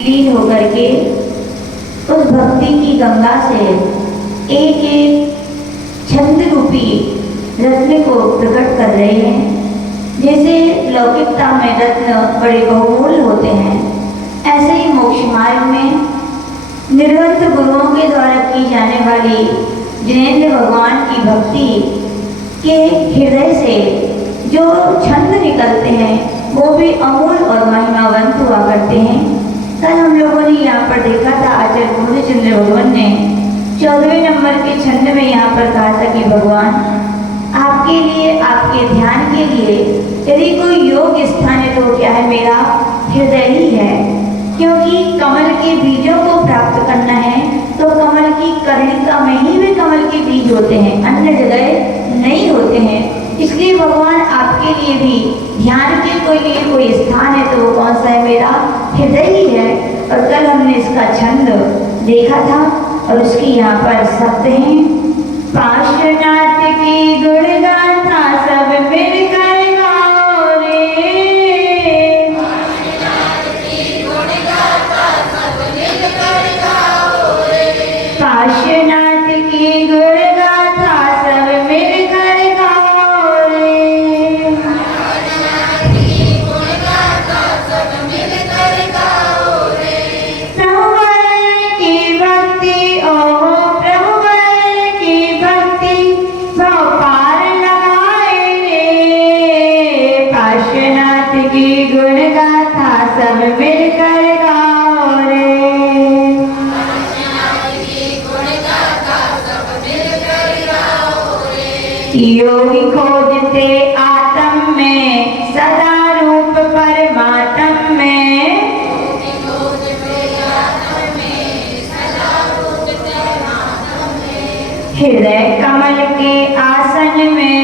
लीन होकर के उस भक्ति की गंगा से एक एक छंद रूपी रत्न को प्रकट कर रहे हैं। जैसे लौकिकता में रत्न बड़े बहुमूल्य होते हैं, ऐसे ही मोक्ष मार्ग में निर्वंत गुरुओं के द्वारा की जाने वाली जिनेंद्र भगवान की भक्ति के हृदय से जो छंद निकलते हैं वो भी अमूल और महिमावंत हुआ करते हैं। कल हम लोगों ने यहाँ पर देखा था, आचार्य पूर्णचंद्र भगवान ने 14वें नंबर के छंद में यहाँ पर कहा था कि भगवान आपके लिए, आपके ध्यान के लिए यदि कोई योग स्थान है तो क्या है, मेरा हृदय ही है। क्योंकि कमल के बीजों को प्राप्त करना है तो कमल की कर्णिका में ही वे कमल के बीज होते हैं, अन्य जगह नहीं होते हैं। इसलिए भगवान आपके लिए भी ध्यान के कोई लिए कोई स्थान है तो वो कौन सा है, मेरा हृदय ही है। और कल हमने इसका छंद देखा था और उसकी यहाँ पर शब्द हैं, पार्श्वनाथ की गुणगाथा सब मिलकर गाओ रे, पार्श्वनाथ की गुणगाथा सब मिलकर गाओ रे, पार्श्वनाथ की गुणगाथा सब मिलकर गाओ रे, पार्श्वनाथ की गुणगाथा सब मिलकर गाओ रे। प्रभुवर की भक्ति ओ प्रभुवर की भक्ति भाव पार लगाए रे, पार्श्वनाथ की गुणगाथा सब मिलकर गाओ रे, पार्श्वनाथ की गुणगाथा सब मिलकर गाओ रे। योगी खोजते आत्म में सदा रूप परमात्म में, योगी खोजते आत्म में सदा रूप परमात्म में, हृदय कमल के आसन में,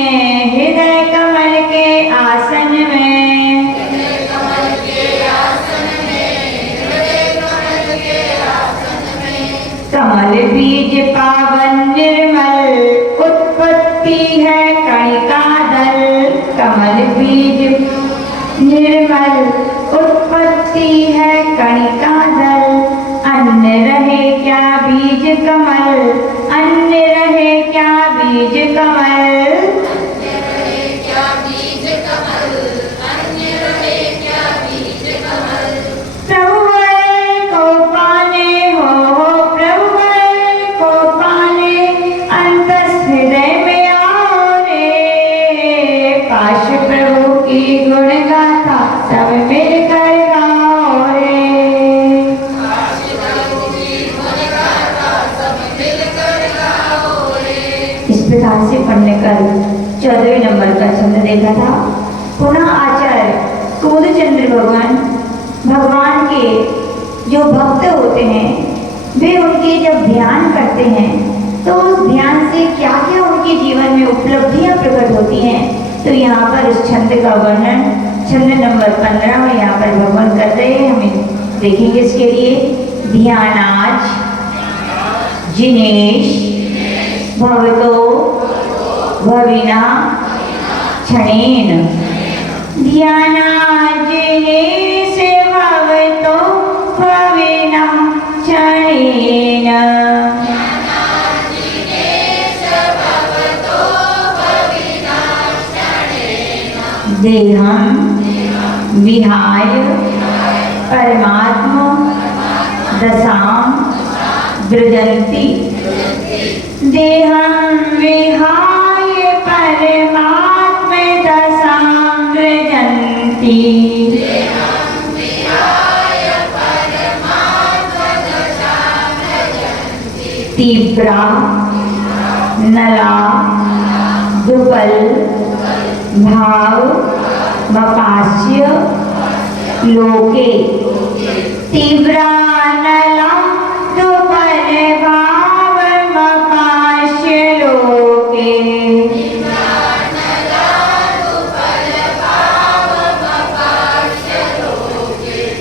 हृदय कमल के आसन में, हृदय कमल के आसन में, हृदय कमल के आसन में, कमल बीज पावन निर्मल उत्पत्ति है कणिका दल, कमल बीज निर्मल उत्पत्ति है कणिका दल, अन्य रहे क्या बीज कमल, अन्य रहे क्या बीज कमल, अन्य रहे क्या बीज कमल, अन्य रहे क्या बीज कमल। प्रभुवर को पाने हो प्रभुवर को पाने अंतस हृदय में आओ रे, पाश प्रभु की गुणगाथा सब मिलकर गाओ रे, पाश प्रभु की गुणगाथा सब मिलकर गाओ रे। इस प्रकार से पढ़ने कल 14वें नंबर का छंद देखा था। पुनः आचार्य पूर्णचंद्र भगवान के जो भक्त होते हैं वे उनके जब ध्यान करते हैं तो उस ध्यान से क्या क्या उनके जीवन में उपलब्धियां प्रकट होती हैं। तो यहाँ पर उस छंद का वर्णन छंद नंबर 15 में यहाँ पर भगवान कर रहे हैं, हमें देखेंगे इसके लिए। ध्यानाज जिनेश भवतो भविना क्षणेन, ध्यानाज जिनेश भवतो भविना क्षणेन, देहं विहाय परमात्मा दशां व्रजन्ति, देहं विहाय परमात्मा दशां व्रजन्ति, तीव्रा नला दुबल भाव वपास्य लोके, तीव्रा नला दुबल भाव वपास्य लोके,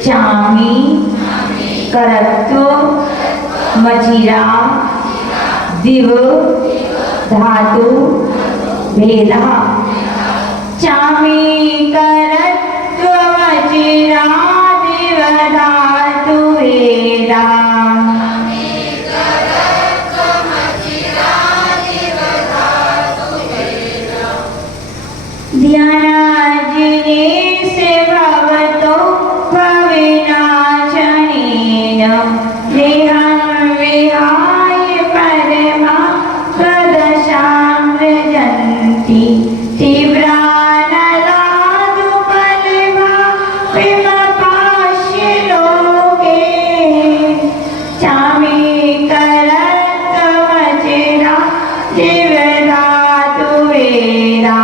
चामी करत्व मचिरा दिव धातु भेदा, चामी करत्व मचिरा दिव धातु देहं विहाय परमा स्वदशां व्रजन्ति तीव्रानलादुपलभा विमपाश्य लोके चामीकरत्वमचिरा जीवधातु वेदा।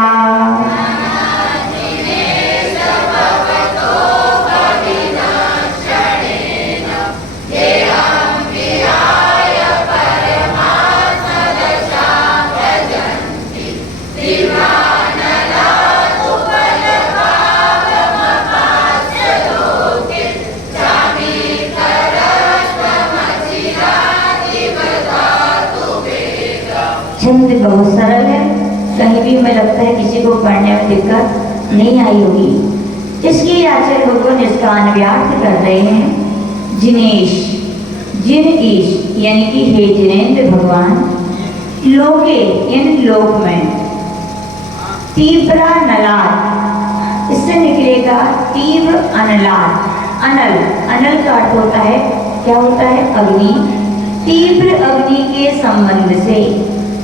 छंद बहुत सरल है, कहीं भी हमें लगता है किसी को पढ़ने में दिक्कत नहीं आई होगी। इसकी आचार्य भगवान इसका अन्व्यार्थ कर रहे हैं। जिनेश जिन ईश यानी कि हे जिनेन्द्र भगवान, लोके यानी लोक में, तीव्र नलाद इससे निकलेगा तीव्र अनलाद। अनल अनल का अर्थ होता है, क्या होता है? अग्नि। तीव्र अग्नि के संबंध से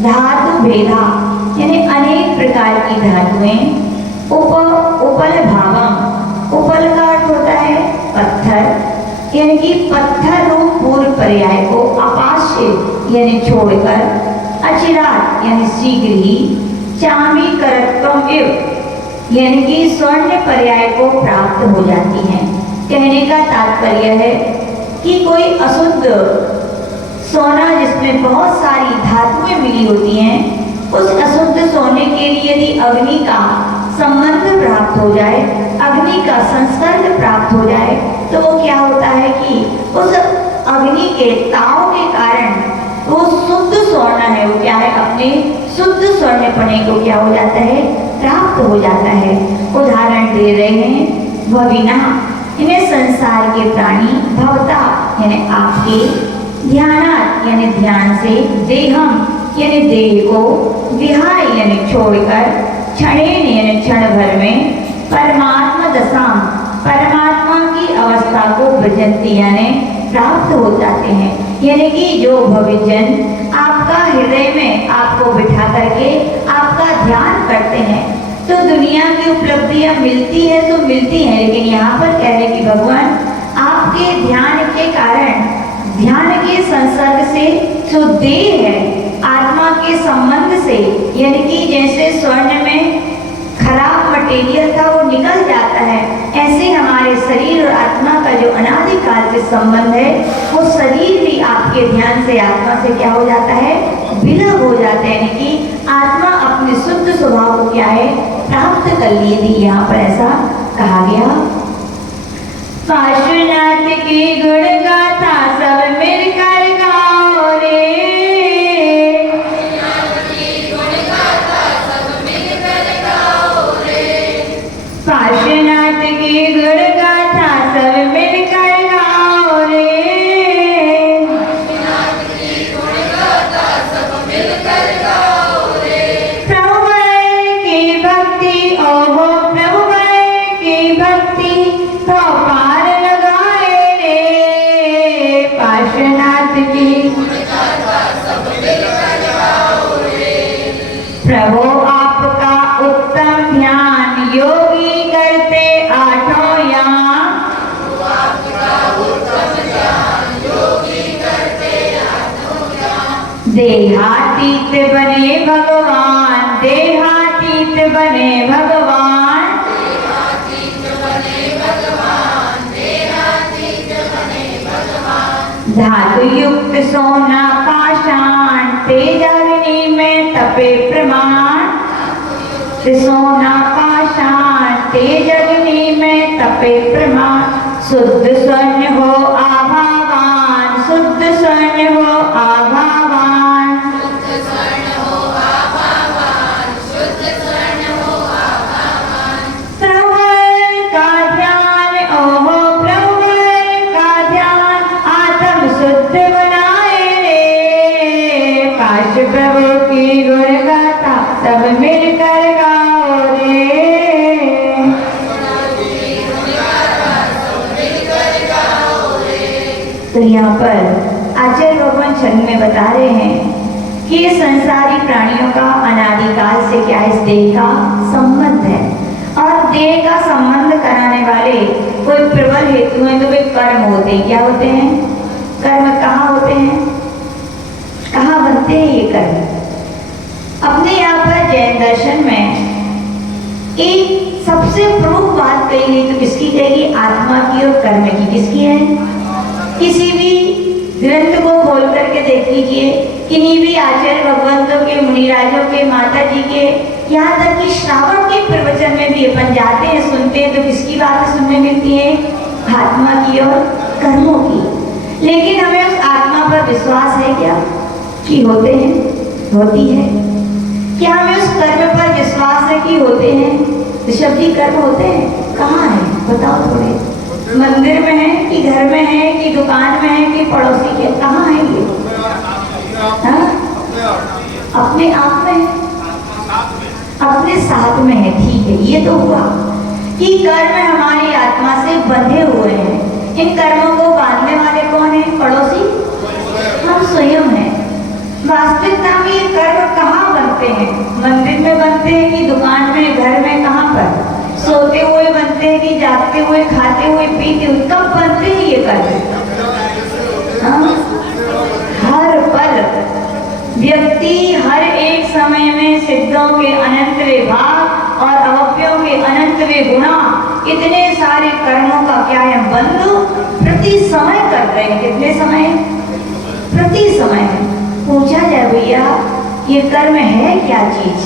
धातु भेदा यानी अनेक प्रकार की धातुएं। उपल भावम, उपल का अर्थ होता है पत्थर, यानी कि पत्थर रूप पूर्व पर्याय को अपाश्य यानी छोड़कर, अचिरात यानी शीघ्र ही, चामी करत्वम इव यानी कि स्वर्ण पर्याय को प्राप्त हो जाती हैं। कहने का तात्पर्य है कि कोई अशुद्ध सोना जिसमें बहुत सारी धातुएं मिली होती हैं, उस अशुद्ध सोने के लिए यदि अग्नि का संबंध प्राप्त हो जाए, अग्नि का संसर्ग प्राप्त हो जाए, तो वो क्या होता है कि उस अग्नि के ताव के कारण वो शुद्ध स्वर्ण है, वो क्या है? अपने शुद्ध स्वर्णपणे को क्या हो जाता है? प्राप्त हो जाता है। उदाहरण दे रहे हैं भविना, इन्हें संसार के प्राणी, भवता यानी आपके, ध्यानात यानी ध्यान से, देहम यानी देह को, विहाय यानी छोड़कर, क्षणेन यानी क्षण भर में, परमात्मा दशाम परमात्मा की अवस्था को व्रजंती यानी प्राप्त हो जाते हैं। यानी कि जो भविजन आपका हृदय में आपको बिठा करके आपका ध्यान करते हैं, तो दुनिया की उपलब्धियां मिलती है तो मिलती हैं, लेकिन यहाँ पर कह रहे कि भगवान आपके ध्यान के कारण, ध्यान के संसर्ग से जो देह है, आत्मा के संबंध से, यानी कि जैसे स्वर्ण में खराब मटेरियल था वो निकल जाता है, ऐसे हमारे शरीर और आत्मा का जो अनादिकाल से संबंध है, वो शरीर भी आपके ध्यान से आत्मा से क्या हो जाता है? विलय हो जाता है। यानी कि आत्मा अपने शुद्ध स्वभाव को क्या है? प्राप्त कर लिए थी। यहाँ पर ऐसा कहा गया। पार्श्वनाथ की गुण गाथा सब मिलकर गाओ रे, पार्श्वनाथ की गुण गाथा सब मिलकर गाओ रे, प्रभु की भक्ति ओहो प्रभु की भक्ति तो पार लगाए रे, पार्श्वनाथ की प्रभु आपका उत्तम ध्यान योगी करते आठों यहाँ, देहातीत बने भगवान, देहातीत बने भगवान, धातु युक्त सोना पाषाण तेजाग्नि में तपे प्रमाण, सोना पाषाण तेजाग्नि में तपे प्रमाण, शुद्ध स्वर्ण हो आभावान, शुद्ध स्वर्ण हो आभावान, प्रभु का ध्यान ओहो प्रभु का ध्यान आत्म शुद्ध बनाए रे, काश प्रभु की गुण गाथा सब मिलकर गाओ रे, तो यहाँ पर आचार्य भगवान छंद में बता रहे हैं कि ये संसारी प्राणियों का अनादिकाल से क्या इस देह का संबंध है, और देह का संबंध कराने वाले कोई प्रबल हेतु हैं तो वे कर्म होते हैं। क्या होते हैं? कर्म कहाँ होते हैं, कहाँ बनते हैं ये कर्म? अपने यहाँ पर जैन दर्शन में एक सबसे प्रमुख बात कही गई तो किसकी कही? आत्मा की और कर्म की। किसकी है? किसी भी ग्रंथ को खोल करके देख लीजिए, किन्हीं भी आचार्य भगवंतों के, मुनिराजों के, माता जी के, यहाँ तक कि श्रावण के प्रवचन में भी अपन जाते हैं, सुनते हैं तो किसकी बातें सुनने मिलती है? आत्मा की और कर्मों की। लेकिन हमें उस आत्मा पर विश्वास है क्या कि होते हैं, होती है? क्या हमें उस कर्म पर विश्वास है कि होते हैं? ऋषभ जी, कर्म होते हैं कहाँ है बताओ थोड़े? मंदिर में है कि घर में है कि दुकान में है कि पड़ोसी के? कहाँ है ये? हाँ? अपने आप में है, अपने साथ में है। ठीक है, ये तो हुआ कि कर्म हमारी आत्मा से बंधे हुए हैं। इन कर्मों को बांधने वाले कौन है? पड़ोसी, हम स्वयं हैं। वास्तविकता में ये कर्म कहाँ बनते हैं? मंदिर में बनते हैं कि दुकान में, घर में? कहाँ पर? सोते हुए बनते हैं कि जागते हुए, खाते हुए, पीते हुए? कब बनते हैं ये कर्म? हर पल व्यक्ति हर एक समय में सिद्धों के अनंत विभाग और अवव्यों के अनंत गुणा, इतने सारे कर्मों का क्या है? बंधु प्रति समय कर रहे हैं। कितने समय? प्रति समय। पूछा जाए भैया ये कर्म है क्या चीज?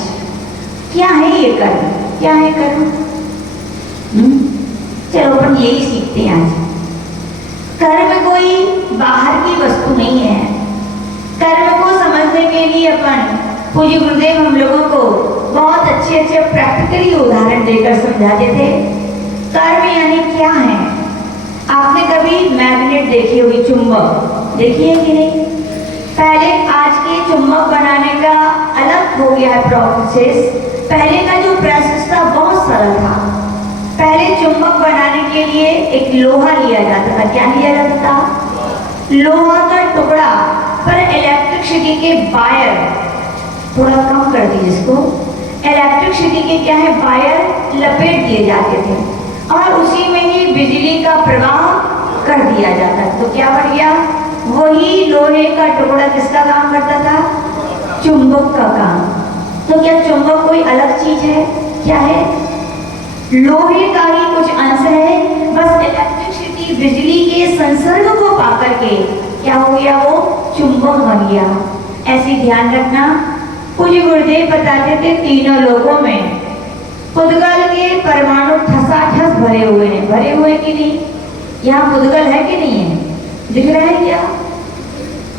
क्या है ये कर्म? क्या है कर्म? चलो अपन यही सीखते हैं आज। कर्म कोई बाहर की वस्तु नहीं है। कर्म को समझने के लिए अपन पूज्य गुरुदेव हम लोगों को बहुत अच्छे अच्छे प्रैक्टिकली उदाहरण देकर समझाते थे। कर्म यानी क्या है? आपने कभी मैग्नेट देखी होगी, चुंबक देखी है कि नहीं? पहले आज के चुंबक बनाने का अलग हो गया है प्रोसेस। पहले का जो प्रोसेस था बहुत सरल था। पहले चुंबक बनाने के लिए एक लोहा लिया जाता था। क्या लिया जाता था? लोहा का टुकड़ा पर इलेक्ट्रिसिटी के वायर, थोड़ा कम कर दीजिए इसको, इलेक्ट्रिसिटी के क्या है वायर लपेट दिए जाते थे और उसी में ही बिजली का प्रवाह कर दिया जाता। तो क्या बढ़ गया? वही लोहे का टुकड़ा किसका काम करता था? चुंबक का काम। तो क्या चुंबक कोई अलग चीज है? क्या है? लोहे का ही कुछ अंश है। बस इलेक्ट्रिसिटी, बिजली के संसर्ग को पाकर के क्या हो गया? वो चुंबक बन गया। ऐसे ध्यान रखना। पूज्य गुरुदेव बताते थे तीनों लोगों में पुद्गल के परमाणु ठसाठस भरे हुए हैं। भरे हुए कि नहीं? यहाँ पुद्गल है कि नहीं है? दिख रहा है क्या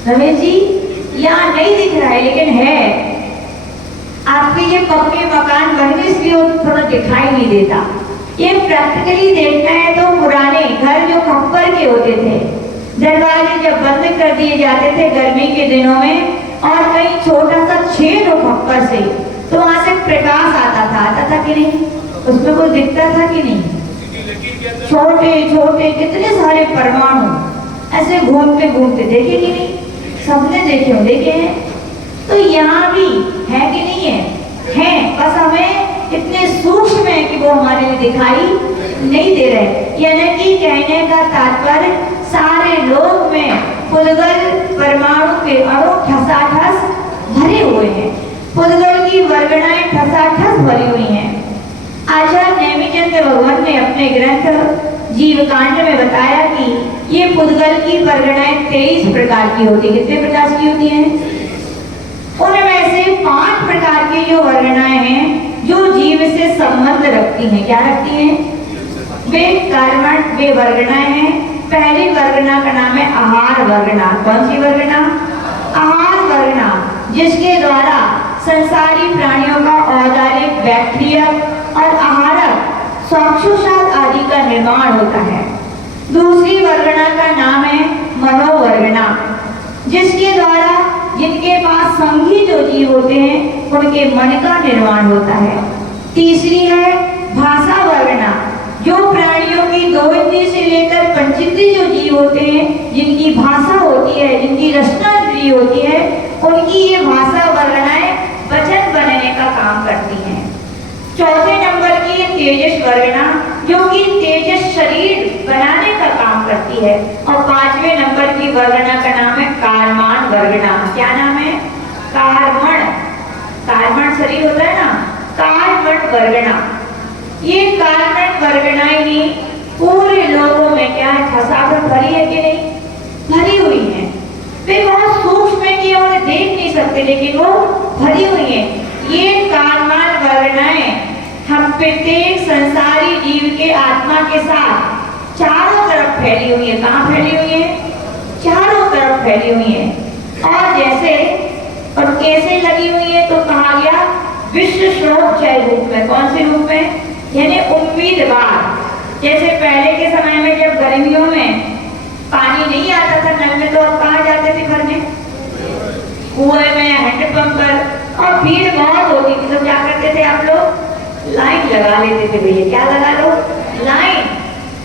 रमेश जी? यहाँ नहीं दिख रहा है लेकिन है। आपके ये पक्के मकान बन गए इसलिए थोड़ा दिखाई नहीं देता। ये प्रैक्टिकली देखना है तो पुराने घर जो खप्पर के होते थे, दरवाजे जब बंद कर दिए जाते थे गर्मी के दिनों में और कहीं छोटा सा छेद हो खप्पर से, तो वहां से प्रकाश आता था कि नहीं? उसमें कुछ दिखता था कि नहीं? छोटे छोटे कितने सारे परमाणु ऐसे घूमते घूमते देखे कि नहीं? सबने देखे हो, देखे हैं। तो यहाँ भी है कि नहीं है? है, बस हमें इतने सूक्ष्म है कि वो हमारे लिए दिखाई नहीं दे रहे। यानी कि कहने का तात्पर्य सारे लोक में पुद्गल परमाणु के अणु ठसाठस भरे हुए हैं। पुद्गल की वर्गणाएं ठसाठस भरी हुई हैं। आचार्य नेमिचंद्र भगवत ने अपने ग्रंथ जीवकांड में बताया कि ये पुद्गल की वर्गणाएं 23 प्रकार की होती है। कितने प्रकार की होती हैं? उनमें से 5 प्रकार की जो वर्गणाएं हैं जो जीव से संबंध रखती हैं। क्या रखती हैं? वे कर्मण, वे वर्गणाएं हैं। पहली वर्गना का नाम है आहार वर्गना। कौन सी वर्गना? आहार वर्गना, जिसके द्वारा संसारी प्राणियों का औदारिक, बैक्टीरियक और आहारक स्वाक्षुषाद आदि का निर्माण होता है। दूसरी वर्गना का नाम है मनोवर्गना, जिसके द्वारा जिनके पास संघी जो जीव होते हैं उनके मन का निर्माण होता है। तीसरी है भाषा वर्गना, जो प्राणियों की 2 इंद्रिय से लेकर 5 इंद्रिय जो जीव होते हैं जिनकी की होती है, उनकी ये भाषा वर्गणाएं वचन बनने का काम करती हैं। चौथे नंबर की ये तेजस वर्गणा, जो कि तेजस शरीर बनाने का काम करती है। और पांचवें नंबर की वर्गणा का नाम है कार्मान वर्गणा। क्या नाम है? कार्मण। कार्मण शरीर होता है ना, कार्मण वर्गणा। ये कार्मण वर्गणाएं ही पूरे लोगों में क्या है, ठसाकर भरी है कि नहीं? भरी हुई है। वे बहुत सूक्ष्म है कि उन्हें देख नहीं सकते, लेकिन वो भरी हुई है। ये कार्मान वर्गणाएं हम प्रत्येक संसारी जीव के आत्मा के साथ चारों तरफ फैली हुई है। कहाँ फैली हुई है? चारों तरफ फैली हुई है। और जैसे और कैसे लगी हुई है, तो कहा गया विश्व श्रोतचय रूप में। कौन से रूप में? यानी उम्मीदवार। जैसे पहले के समय में जब गर्मियों में पानी नहीं आता था नल में, तो आप कहाँ जाते थे भरने? कुएं में, हैंडपंप पर। और भीड़ बहुत होती थी, तो क्या करते थे आप लोग? लाइन लगा लेते थे। भैया क्या लगा लो? लाइन।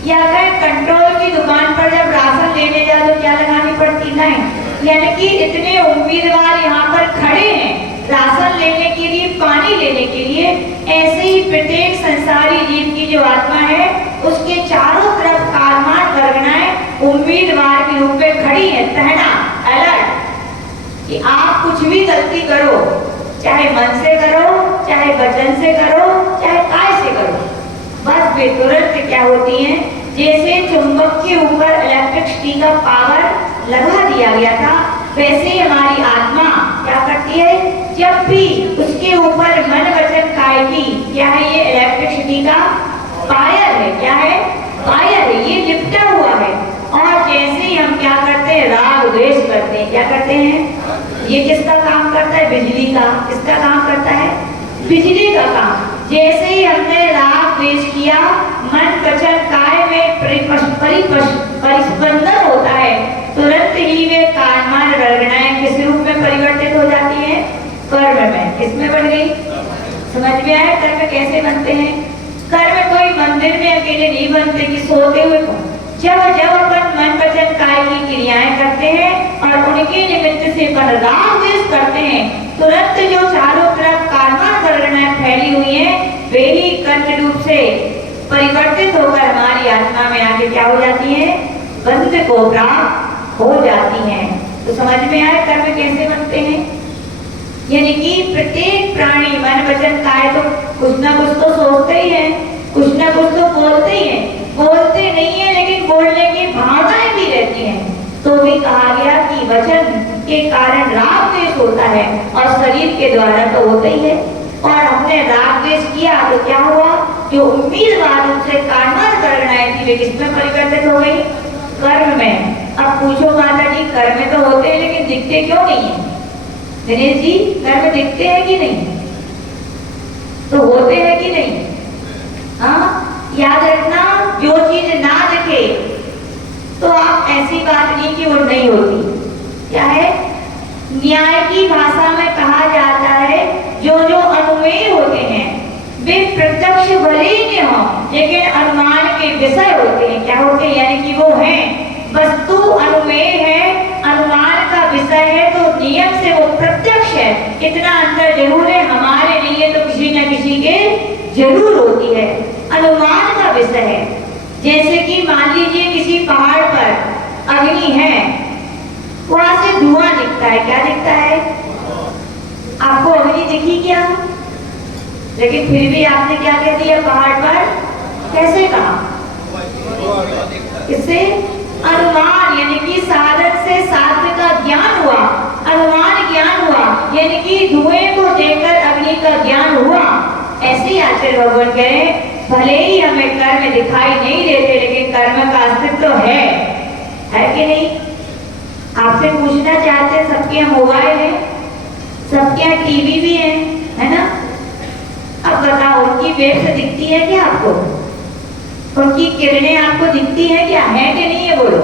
या फिर कंट्रोल की दुकान पर जब राशन लेने जाओ तो क्या लगानी पड़ती? लाइन। यानी कि इतने उम्मीदवार यहाँ पर खड़े हैं राशन लेने के लिए, पानी लेने के लिए। ऐसे ही प्रत्येक संसारी जीव की जो आत्मा है, उसके चारों तरफ कार्मान वर्गणाएं उम्मीदवार के रूप में खड़ी है, तहना, अलर्ट, कि आप कुछ भी गलती करो, चाहे मन से करो, चाहे वचन से करो, चाहे काय से करो, बस वे तुरंत क्या होती हैं? जैसे चुंबक के ऊपर इलेक्ट्रिसिटी का पावर लगा दिया गया था, वैसे ही हमारी आत्मा क्या करती है? जब भी उसके ऊपर मन वचन काय की, क्या है ये? इलेक्ट्रिसिटी का वायर है। क्या है? वायर है, ये लिपटा हुआ है। और जैसे ही हम क्या करते हैं? राग द्वेष करते हैं। क्या करते हैं? ये किसका काम करता है? बिजली का। किसका काम करता है? बिजली का काम। जैसे ही हमने राग द्वेष किया, मन वचन काय में परिस्पंदन होता है, तुरंत ही वे कार्मान वर्गणाएं किस रूप में परिवर्तित हो जाती हैं? कर्म में। किसमें बन गई? समझ में आया कर्म कैसे बनते हैं? कर्म कोई मंदिर में अकेले नहीं बनते कि सोते हुए। जब जब अपन मन वचन काय की क्रियाएं करते हैं और उनके निमित्त से अपन राग द्वेष करते हैं, तुरंत जो चारों तरफ कार्मान वर्गणाएं फैली हुई हैं, वे ही कर्म रूप से परिवर्तित होकर हमारी आत्मा में आके क्या हो जाती है? बंध को प्राप्त हो जाती हैं। तो समझ में आया कर्म कैसे बनते हैं? यानी कि प्रत्येक प्राणी मन वचन काय तो कुछ ना कुछ तो सोचते ही है, कुछ ना कुछ तो बोलते ही है। बोलते नहीं है लेकिन बोलने की भावनाएं भी रहती हैं। तो भी कहा गया कि वचन के कारण राग द्वेष होता है और शरीर के द्वारा तो होता ही है। और हमने राग द्वेष किया तो क्या हुआ? जो उम्मीदवार उनसे कार्मान वर्गणाएं थी, वे किसमें परिवर्तित हो गई? कर्म में। अब पूछो माता जी, कर्म तो होते हैं लेकिन दिखते क्यों नहीं है? दिनेश जी, कर्म दिखते हैं कि नहीं? तो होते हैं कि नहीं? हाँ, याद रखना, जो चीज ना दिखे तो आप ऐसी बात नहीं कि वो नहीं होती। क्या है? न्याय की भाषा में कहा जाता है, जो जो अनुमेय होते हैं वे प्रत्यक्ष भले ही न हो, लेकिन अनुमान के विषय होते हैं। क्या होते हैं? यानी कि वो हैं वस्तु अनुमेय है, अनुमान का विषय है, तो नियम से वो प्रत्यक्ष है। इतना अंतर जरूर है, हमारे लिए तो किसी न किसी के जरूर होती है। अनुमान का विषय है। जैसे कि मान लीजिए किसी पहाड़ पर अग्नि है, वहां से धुआं दिखता है। क्या दिखता है? आपको अग्नि दिखी क्या? लेकिन फिर भी आपने क्या कह दिया? पहाड़ पर। कैसे कहा? इससे अनुमान, यानी कि साधक से साध्य का ज्ञान हुआ, अनुमान ज्ञान हुआ, यानी कि धुएं को देखकर अग्नि का ज्ञान हुआ। ऐसे ही आचार्य भगवान कह रहे हैं, भले ही हमें कर्म दिखाई नहीं देते लेकिन कर्म का अस्तित्व है कि नहीं? आपसे पूछना चाहते हैं, सबके यहाँ मोबाइल है, सबके यहाँ टीवी भी है ना? अब बताओ, उनकी वेव से दिखती है क्या आपको? उनकी किरणें आपको दिखती है क्या? है कि नहीं है? बोलो।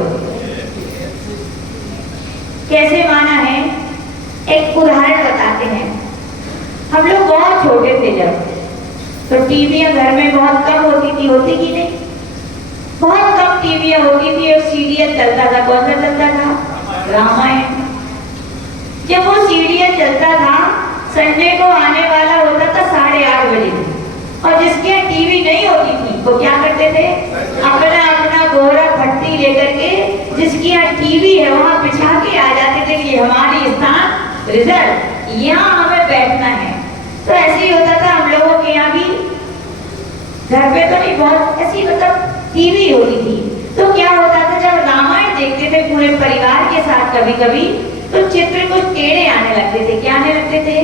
कैसे माना है? एक उदाहरण बताते हैं। हम लोग बहुत छोटे थे जब, तो टीवियां घर में बहुत कम होती थी। होती कि नहीं? बहुत कम टीवियां होती थी और सीरियल चलता था। कौन सा चलता था? रामायण। जब वो सीरियल चलता था, संडे को आने वाला होता था 8:30 बजे, और जिसके यहाँ टीवी नहीं होती थी वो क्या करते थे, अपना अपना गोरा फट्टी लेकर के जिसके यहाँ टीवी है वहां बिछा के आ जाते थे कि हमारी स्थान रिजल्ट, यहाँ हमें बैठना है। तो ऐसे ही होता था हम लोगों के यहाँ भी, घर पे तो नहीं, बहुत ऐसी मतलब टीवी होती थी। तो क्या होता था, जब रामायण देखते थे पूरे परिवार के साथ कभी कभी, तो चित्र कुछ टेढ़े आने लगते थे। क्या आने लगते थे?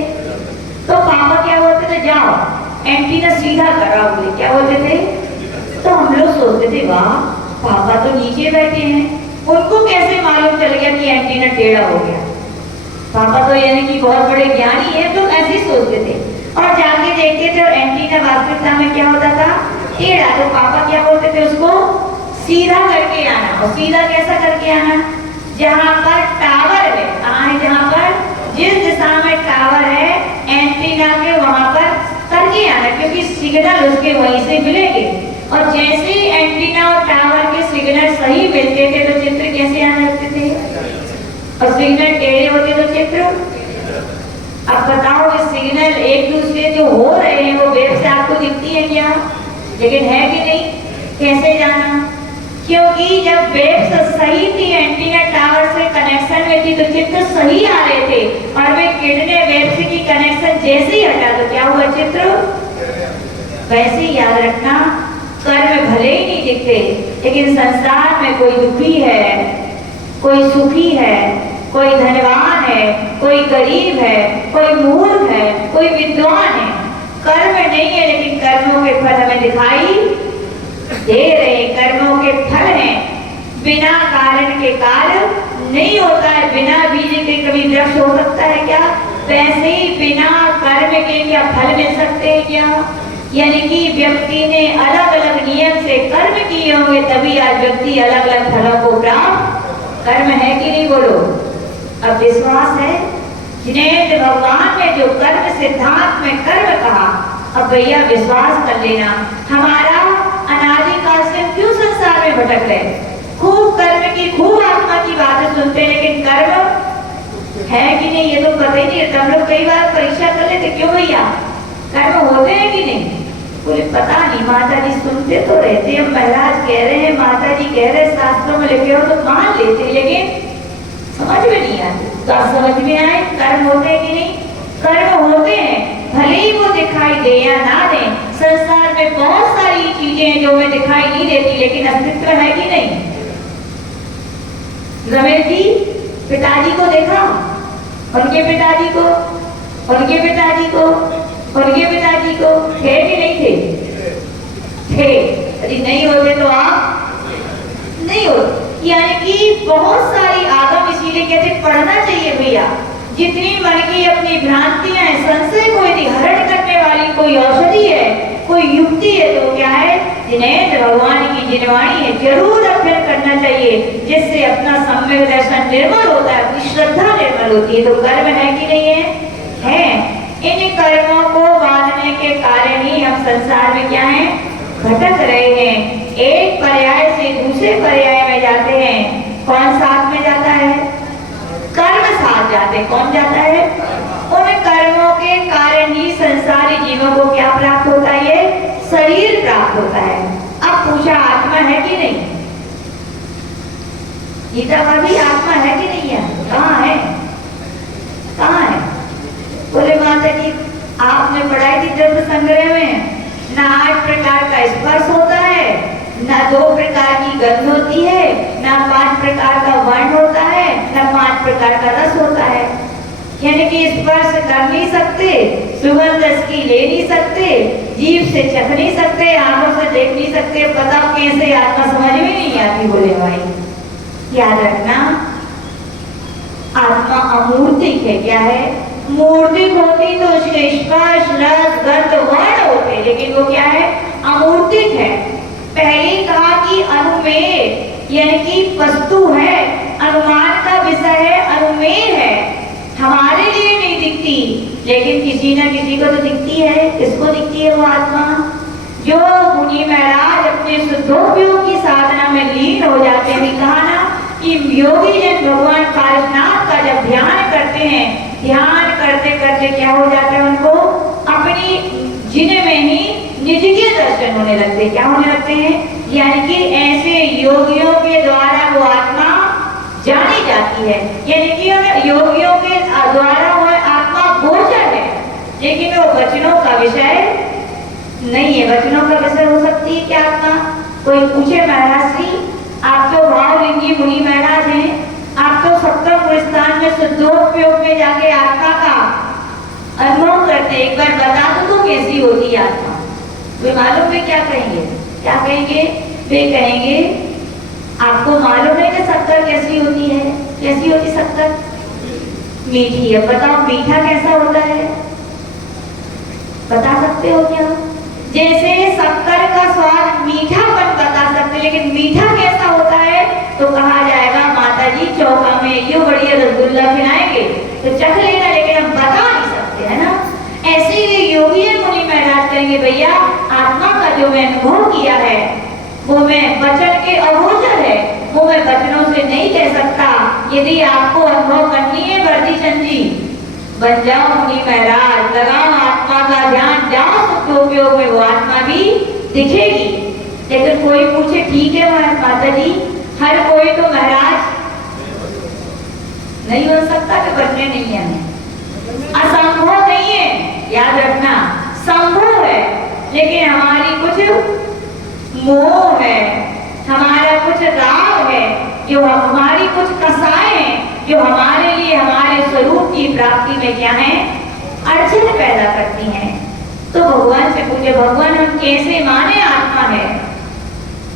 तो पापा क्या बोलते थे, जाओ एंटीना सीधा कराओ, बोले क्या बोलते थे। तो हम लोग सोचते थे वाह, पापा तो नीचे बैठे हैं, उनको कैसे मालूम चल गया कि एंटीना टेढ़ा हो गया। पापा तो यानी कि बहुत बड़े ज्ञानी है, तो ऐसे ही सोचते थे। और जाके देखते थे और एंटीना वास्तविकता में क्या होता था, टेढ़ा। तो पापा क्या बोलते थे, उसको सीधा करके आना। और सीधा कैसा करके आना, जहां पर टावर है, कहाँ है, जहां पर जिस दिशा में टावर है एंटीना के वहां पर करके आना, क्योंकि सिग्नल उसके वहीं से मिलेंगे। और जैसे ही एंटीना और टावर के सिग्नल सही मिलते थे तो चित्र कैसे आने लगते थे, और सिग्नल टेढ़े होते तो चित्र। अब बताओ कि सिग्नल एक दूसरे जो हो रहे हैं वो वेव से आपको दिखती है क्या, लेकिन है कि नहीं, कैसे जाना, क्योंकि जब वेव सही थी, एंटीना टावर से कनेक्शन में थी, तो चित्र सही आ रहे थे। और वे किरणें वेव से की कनेक्शन जैसे ही हटा तो क्या हुआ, चित्र वैसे ही। याद रखना, कर्म भले ही नहीं दिखते, लेकिन संसार में कोई दुखी है, कोई सुखी है, कोई धनवान है, कोई गरीब है, कोई मूर्ख है, कोई विद्वान है। कर्म नहीं है, लेकिन कर्मों के फल हमें दिखाई दे रहे। कर्मों के फल हैं, बिना कारण के कार्य नहीं होता है। बिना बीज के कभी वृक्ष हो सकता है क्या? वैसे ही बिना कर्म के क्या फल मिल सकते हैं क्या? यानी कि व्यक्ति ने अलग अलग नियम से कर्म किए होंगे, तभी आज व्यक्ति अलग अलग फलों को प्राप्त। कर्म है कि नहीं, बोलो। अब विश्वास है, जिनेंद्र भगवान ने जो कर्म सिद्धांत में कर्म कहा, अब भैया विश्वास कर लेना। हमारा अनादिकाल से क्यों संसार में भटक रहे, खूब कर्म की, खूब आत्मा की बातें सुनते हैं, लेकिन कर्म है कि नहीं ये तो पता ही नहीं रहता। हम लोग कई बार परीक्षा कर लेते, क्यों भैया कर्म होते हैं कि नहीं, बोले पता नहीं, माता जी सुनते तो रहते हैं, महाराज कह रहे हैं, माता जी कह रहे हैं, शास्त्रों में लिखे हो तो मान लेते, लेकिन समझ में नहीं आती। तो समझ में आए कर्म होते हैं कि नहीं, कर्म होते हैं, भले ही वो दिखाई दे या ना दे। संसार में बहुत सारी चीजें हैं जो हमें दिखाई नहीं देती, लेकिन अस्तित्व है कि नहीं। रमेश जी पिताजी को देखा, उनके पिताजी को, उनके पिताजी को, उनके पिताजी को, थे कि नहीं थे? थे। यदि नहीं होते तो आप नहीं होते। यानी कि बहुत सारी आगम, इसीलिए कहते पढ़ना चाहिए भैया। जितनी मन की अपनी भ्रांतियां हैं, संशय को यदि हरण करने वाली कोई औषधि है, कोई युक्ति है, तो क्या है, जिनेंद्र भगवान की जिनवाणी है, जरूर अध्ययन करना चाहिए, जिससे अपना सम्यक दर्शन निर्मल होता है, अपनी श्रद्धा निर्मल होती है। तो कर्म है कि नहीं है? इन कर्मों को बांधने के कारण ही हम संसार में क्या है, भटक रहे हैं। एक पर्याय से दूसरे पर्याय में जाते हैं। कौन साथ में जाता है? कर्म साथ जाते हैं। कौन जाता है? उन कर्मों के कारण ही संसारी जीवों को क्या प्राप्त होता है? शरीर प्राप्त होता है। अब पूछा आत्मा है कि नहीं? गीता में भी आत्मा है कि नहीं है? कहाँ है? कहाँ है? बोले माता जी आपने पढ़ाई थी द्रव्य संग्रह में, ना 8 प्रकार का स्पर्श होता है, ना 2 प्रकार की गंध होती है, ना 5 प्रकार का वर्ण होता है, ना 5 प्रकार का रस होता है। यानी कि स्पर्श कर नहीं सकते, सुगंध इसकी ले नहीं सकते, जीभ से चख नहीं सकते, आंखों से देख नहीं सकते। बताओ कैसे आत्मा समझ में नहीं आती। बोले भाई याद रखना, आत्मा अमूर्तिक है। क्या है? मूर्तिक होती तो उसके स्पर्श रस गंध वर्ण होते, लेकिन वो क्या है? अमूर्तिक है। पहले कहा कि अनुमेय, यानी कि वस्तु है, अनुमान का विषय है, अनुमेय है, हमारे लिए नहीं दिखती, लेकिन किसी न किसी को तो दिखती है। किसको दिखती है? वो आत्मा। जो मुनि महाराज अपने शुद्धोपयोग की साधना में लीन हो जाते हैं, कहा ना कि योगी जन भगवान पार्श्वनाथ का जब ध्यान करते हैं, ध्यान करते करते क्या हो जाता है, उनको अपनी जिन में ही निज के दर्शन होने लगते। क्या होने लगते हैं? यानी कि ऐसे योगियों के द्वारा वो आत्मा जानी जाती है, यानी कि योगियों के द्वारा वो आत्मा गोचर है, लेकिन वो वचनों का विषय नहीं है। वचनों का विषय हो सकती है क्या आत्मा? कोई पूछे महाराज जी, आप तो भावलिंगी मुनि महाराज हैं, आप तो सप्तम स्थान में शुद्धोपयोग में जाके आत्मा का अनुभव करते, एक बार बता दो तो कैसी होती है आत्मा? वे मालूम है क्या कहेंगे? क्या कहेंगे? वे कहेंगे आपको मालूम है कि शक्कर कैसी होती है? कैसी होती शक्कर? मीठी है। बताओ मीठा कैसा होता है? बता सकते हो क्या? जैसे शक्कर का स्वाद मीठापन बता सकते, लेकिन मीठा कैसा होता है तो कहा जाएगा माता जी चौका में यो बढ़िया रसगुल्ला खिलाएंगे तो चख लेना, लेकिन हम बता नहीं सकते, है ना? ऐसे ही योगी मुनि महाराज कहेंगे भैया आत्मा का जो मैं अनुभव किया है वो मैं वचन के अगोचर है, वो मैं वचनों से नहीं कह सकता। यदि आपको अनुभव करनी है वर्दी चंद जी, बन जाओ मुनि महाराज, लगाओ आत्मा का ध्यान, जाओ सुखोपयोग में, वो आत्मा भी दिखेगी। लेकिन कोई पूछे ठीक है माता जी, हर कोई तो महाराज नहीं बन सकता कि बनने नहीं है, असंभव नहीं है, याद रखना संभव है, लेकिन हमारी कुछ मोह है, हमारा कुछ राग है, जो हमारी कुछ कसाएं हैं, जो हमारे लिए हमारे स्वरूप की प्राप्ति में क्या है अड़चन पैदा करती हैं। तो भगवान से पूछे भगवान हम कैसे माने आत्मा है?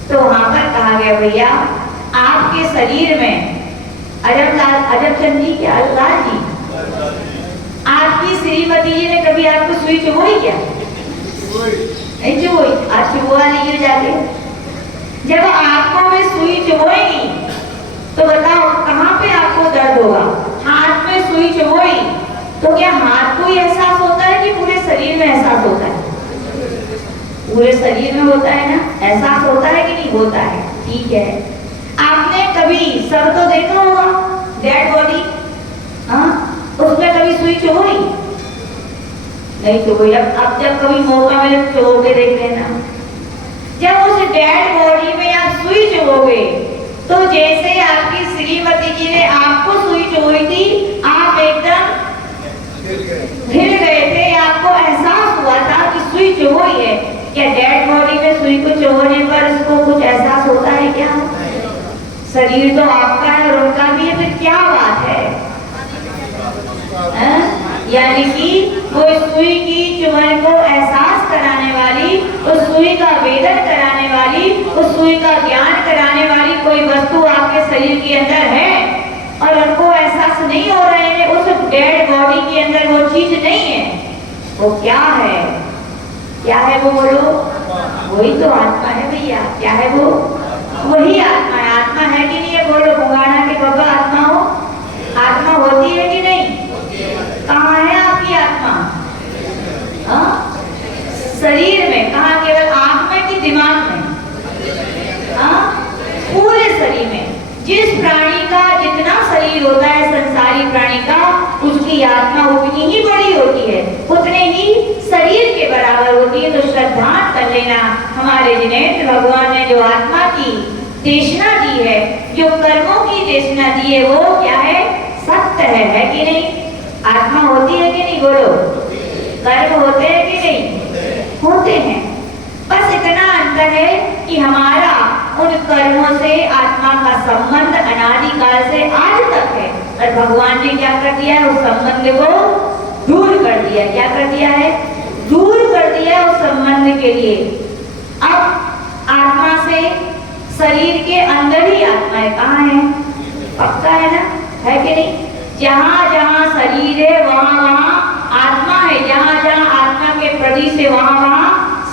तो वहां पर कहा गया भैया आपके शरीर में अजब चंद जी क्या लाल जी, आपकी श्रीमती जी ने कभी आपको सुई चुभोई क्या? नहीं चुभोई, आज चुभवा लीजिए जाके। जब आपको में सुई चुभोएगी तो बताओ कहाँ पे आपको दर्द होगा? हाथ में सुई चुभोई तो क्या हाथ को ही एहसास होता है कि पूरे शरीर में एहसास होता है? पूरे शरीर में होता है ना, एहसास होता है कि नहीं होता है? ठीक है, आपने कभी सर तो देखा होगा, डेड बॉडी, हाँ उसमें कभी सुई चुभोई? नहीं चुभोई। अब जब कभी मौका मिले तो चुभो के देख लेना। जब उस डेड बॉडी में आप सुई चुभोगे तो जैसे आपकी श्रीमती जी ने आपको सुई चुभोई थी, आप एकदम हिल गए थे, आपको एहसास हुआ था कि सुई चुभोई है। क्या डेड बॉडी में सुई को चुभोने पर उसको कुछ एहसास होता है क्या? शरीर तो आपका है और उनका भी है, फिर क्या बात है? यानी कि वो सुई की चुभन को एहसास कराने वाली, उस सुई का वेदन कराने वाली, उस सुई का ज्ञान कराने वाली कोई वस्तु आपके शरीर के अंदर है और उनको एहसास नहीं हो रहे हैं, उस डेड बॉडी के अंदर वो चीज नहीं है, वो क्या है? क्या है वो? बोलो। वही तो आत्मा है भैया। क्या है वो? वही आत्मा है। आत्मा है कि नहीं है? बोलो भगवाना के बाबा आत्मा हो, आत्मा होती है कि नहीं? कहाँ है आपकी आत्मा? शरीर में। कहाँ? केवल आंख में कि दिमाग में? पूरे शरीर में। जिस प्राणी का जितना शरीर होता है संसारी प्राणी का, उसकी आत्मा उतनी ही बड़ी होती है, उतने ही शरीर के बराबर होती है। तो श्रद्धा कर लेना, हमारे जिनेन्द्र भगवान ने जो आत्मा की देशना दी है, जो कर्मों की देशना दी है, वो क्या है? सत्य है कि नहीं? आत्मा होती है कि नहीं? बोलो। कर्म होते हैं कि नहीं? होते हैं। बस इतना अंतर है कि हमारा उन कर्मों से आत्मा का संबंध अनादिकाल से आज तक है, और भगवान ने क्या कर दिया है? उस संबंध को दूर कर दिया। क्या कर दिया है? दूर कर दिया उस संबंध के लिए। अब आत्मा से शरीर के अंदर ही आत्मा है। कहाँ है? पक्का है ना? है कि नहीं? जहाँ जहाँ शरीर है वहाँ वहाँ आत्मा है, जहाँ जहाँ आत्मा के प्रदेश है वहाँ वहाँ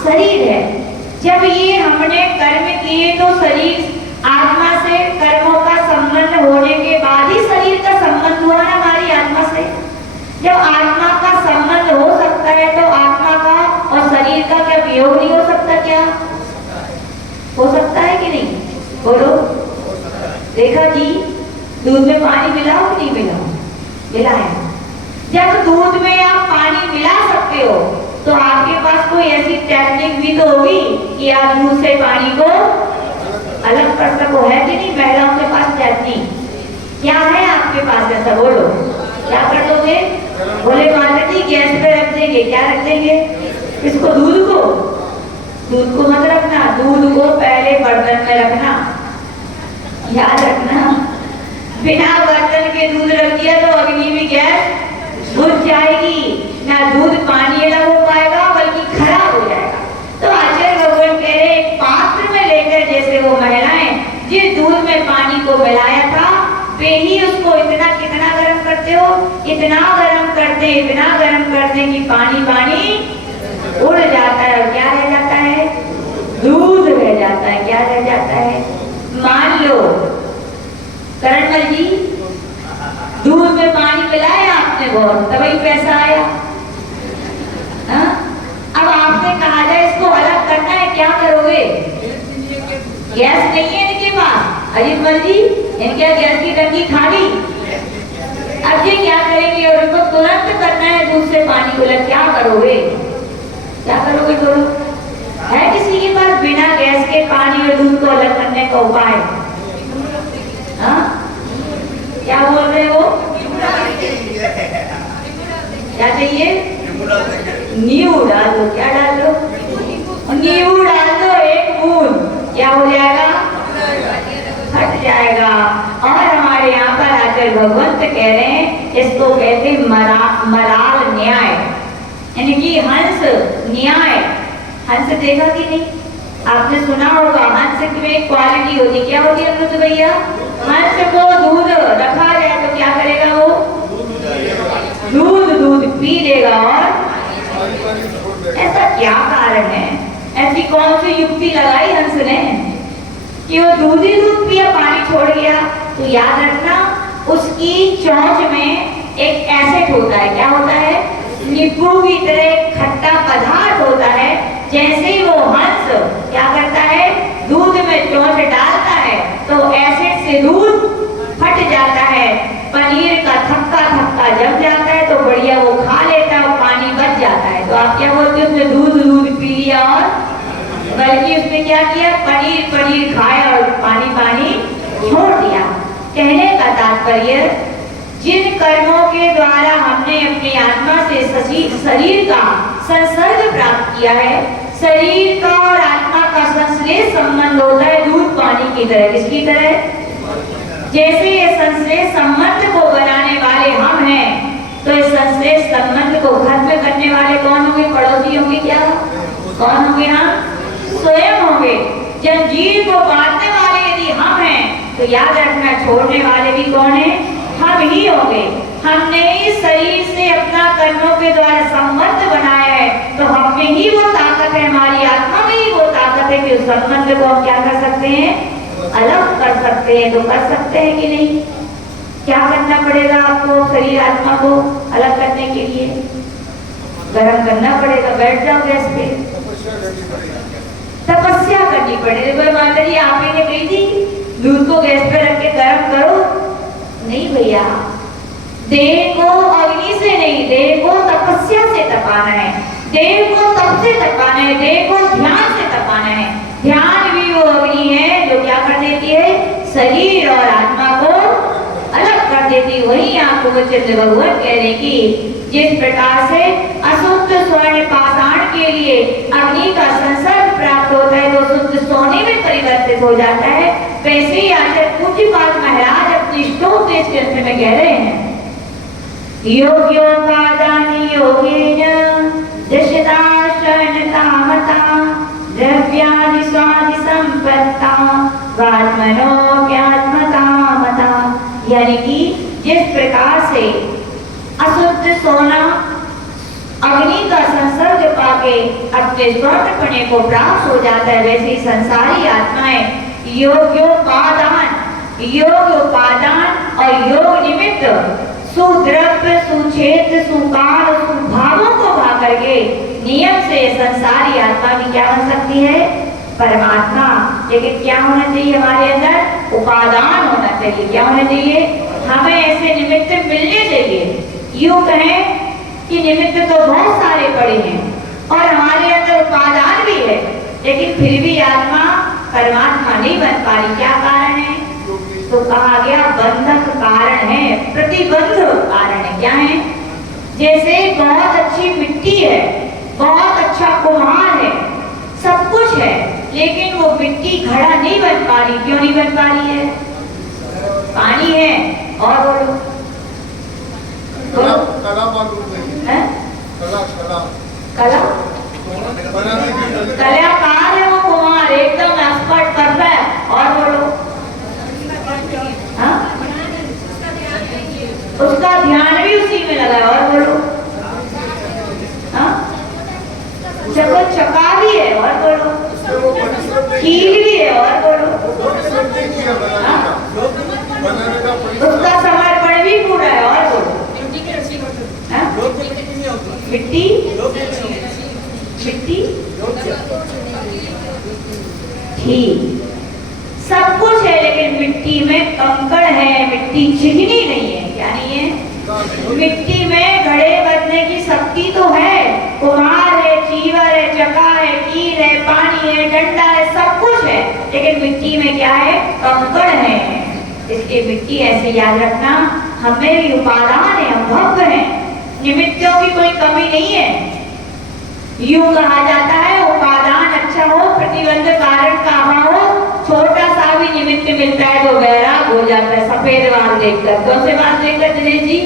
शरीर है। जब ये हमने कर्म किए तो शरीर आत्मा से कर्मों का संबंध होने के बाद ही शरीर का संबंध हुआ ना हमारी आत्मा से। जब आत्मा का संबंध हो सकता है तो आत्मा का और शरीर का क्या वियोग नहीं हो सकता? क्या हो सकता है कि नहीं? बोलो। देखा जी, दूध में पानी मिलाओ कि नहीं मिलाओ? मिलाया। जब दूध में आप पानी मिला सकते हो तो आपके पास कोई ऐसी टेक्निक भी तो होगी कि आप दूध से पानी को अलग कर सको, है कि नहीं? महिलाओं के पास टेक्निक क्या है आपके पास? ऐसा बोलो, क्या कर दोगे? बोले माता जी गैस पे रख देंगे। क्या रख देंगे? इसको, दूध को? दूध को मत रखना, दूध को पहले बर्तन में रखना, याद रखना। बिना बर्तन के दूध रख दिया तो अग्नि में गैस बुझ जाएगी, ना दूध पानी अलग हो पाएगा बल्कि खराब हो जाएगा। तो आचार्य भगवान कह रहे एक पात्र में लेकर, जैसे वो महिलाएं जिस दूध में पानी को मिलाया था वे ही उसको इतना कितना गर्म करते हो, इतना गर्म करते कि पानी उड़ जाता है। और क्या रह जाता है? दूध रह जाता है। क्या रह जाता है? मान लो करणमल जी दूध में पानी मिलाया आपने बहुत, तभी पैसा आया। हाँ? अब आपसे कहा जाए इसको अलग करना है, क्या करोगे? गैस नहीं है इनके पास, अजीतमल जी इनके गैस की टंकी खाली। अब ये क्या करेंगे? और उनको तुरंत करना है दूध से पानी को अलग, क्या करोगे? क्या करोगे? बोलो, है किसी के पास बिना गैस के पानी और दूध को अलग करने का उपाय? हाँ? क्या बोल रहे हो? क्या चाहिए? नींबू डाल दो। क्या डाल दो? नींबू डाल दो, एक बूंद, क्या हो जाएगा? हट जाएगा। और हमारे यहाँ पर आचार्य भगवंत कह रहे हैं इसको कहते मराल न्याय, यानी कि हंस न्याय। हंस देखा कि नहीं? आपने सुना होगा हंस में एक क्वालिटी होती, क्या होती है अमृत भैया? हंस को दूध रखा जाए तो क्या करेगा वो? दूध पी लेगा। और ऐसा क्या कारण है? ऐसी कौन सी युक्ति लगाई हंस ने कि वो दूध ही दूध पिया, पानी छोड़ गया? तो याद रखना उसकी चोंच में एक एसिड होता है। क्या होता है? नींबू की तरह खट्टा पदार्थ होता है। जैसे ही वो हंस क्या करता है? दूध में चोंच डालता है तो एसिड से दूध फट जाता है, पनीर का थक्का जम जाता है तो बढ़िया वो खा लेता है और पानी बच जाता है। तो आप क्या बोलते हो? उसने दूध पी लिया और बल्कि उसने क्या किया? पनीर खाया और पानी छोड़ दिया। कहने का तात्पर्य जिन कर्मों के द्वारा हमने अपनी आत्मा से शरीर का संसर्ग प्राप्त किया है, शरीर का और आत्मा का संश्लेष संबंध होता है दूध पानी की तरह। किसकी तरह? जैसे ये संश्लेष संबंध को बनाने वाले हम हैं, तो इस संश्लेष संबंध को खत्म करने वाले कौन होंगे? पड़ोसी होंगे। क्या कौन होंगे? हम स्वयं होंगे। जंजीर को बांधने वाले यदि हम हैं तो याद रखना छोड़ने वाले भी कौन है? हम ही होंगे। हमने इस शरीर से अपना कर्मों के द्वारा संबंध बनाया है तो हम में ही वो ताकत है, हमारी आत्मा में ही वो ताकत है कि उस संबंध को हम क्या कर सकते हैं? अलग कर सकते हैं। तो कर सकते हैं कि नहीं? क्या करना पड़ेगा आपको शरीर आत्मा को अलग करने के लिए? गर्म करना पड़ेगा। बैठ जाओ गैस पे, तपस्या करनी पड़ेगी। माता जी आप ही ने कही थी दूध को गैस पे रख के गर्म करो। नहीं भैया, देह को अग्नि से नहीं, देह को तपस्या से तपाना है, देह को तप से तपाना है, देह को ध्यान से तपाना है। ध्यान भी वो अग्नि है जो क्या कर देती है? शरीर और आत्मा को अलग कर देती। वही आपको चंद्र भगवान कह रहे कि जिस प्रकार से अशुद्ध स्वर्ण पाषाण के लिए अग्नि का संसर्ग प्राप्त होता है तो शुद्ध सोने में परिवर्तित हो जाता है, वैसे ही आचार्य पूज्यपाद महाराज अपनी स्तोत्र के ग्रंथ में कह रहे हैं योग्योपादानि योगेन दशता शरणतामता द्रव्यादि स्वादि संपत्ता वात्मनोऽप्यात्मतामता। यानी कि जिस प्रकार से अशुद्ध सोना अग्नि का संसर्ग पाके अपने स्वर्णपणे को प्राप्त हो जाता है, वैसे ही संसारी आत्माएं योग उपादान और योग निमित्त सुद्रव्य सुक्षेत्र सुकाल सुभावों को भा करके नियम से संसारी आत्मा की क्या बन सकती है? परमात्मा। लेकिन क्या होना चाहिए हमारे अंदर? उपादान होना चाहिए। क्या होना चाहिए? हमें ऐसे निमित्त मिलने चाहिए। यूं कहें कि निमित्त तो बहुत सारे पड़े हैं और हमारे अंदर उपादान भी है, लेकिन फिर भी आत्मा परमात्मा नहीं बन पा रही। क्या कारण है? तो कहा गया बंधक कारण है, प्रतिबंध कारण है। क्या है? जैसे बहुत अच्छी मिट्टी है, बहुत अच्छा कुम्हार है, सब कुछ है, लेकिन वो मिट्टी घड़ा नहीं बन पा रही। क्यों नहीं बन पा रही है? पानी है। और बोलो कलाकार है वो कुमार, एकदम एक्सपर्ट कर रहा है। और बोलो हाँ, उसका ध्यान भी उसी में लगा है। और बोलो हाँ, जब चका भी है। और बोलो कील भी है। और बोलो उसका समर्पण भी पूरा है। और बोलो मिट्टी मिट्टी ठीक सब कुछ है, लेकिन मिट्टी में कंकड़ है, मिट्टी चिकनी नहीं है। क्या नहीं है? मिट्टी में घड़े बनने की शक्ति तो है, कुम्हार है, चीवर है, चका है, कील है, पानी है, डंडा है, सब कुछ है, लेकिन मिट्टी में क्या है? कंकड़ है। इसलिए मिट्टी ऐसे याद रखना, हमें भी उपादान है, हम भव्य है, निमित्तों की कोई कमी नहीं है। यूं कहा जाता है उपादान अच्छा हो, प्रतिबंध कारण का अभाव हो, छोटा सा भी निमित्त मिलता है तो वैराग हो जाता है। सफेद बाल देखकर, कौन से बाल देखकर दिनेश जी?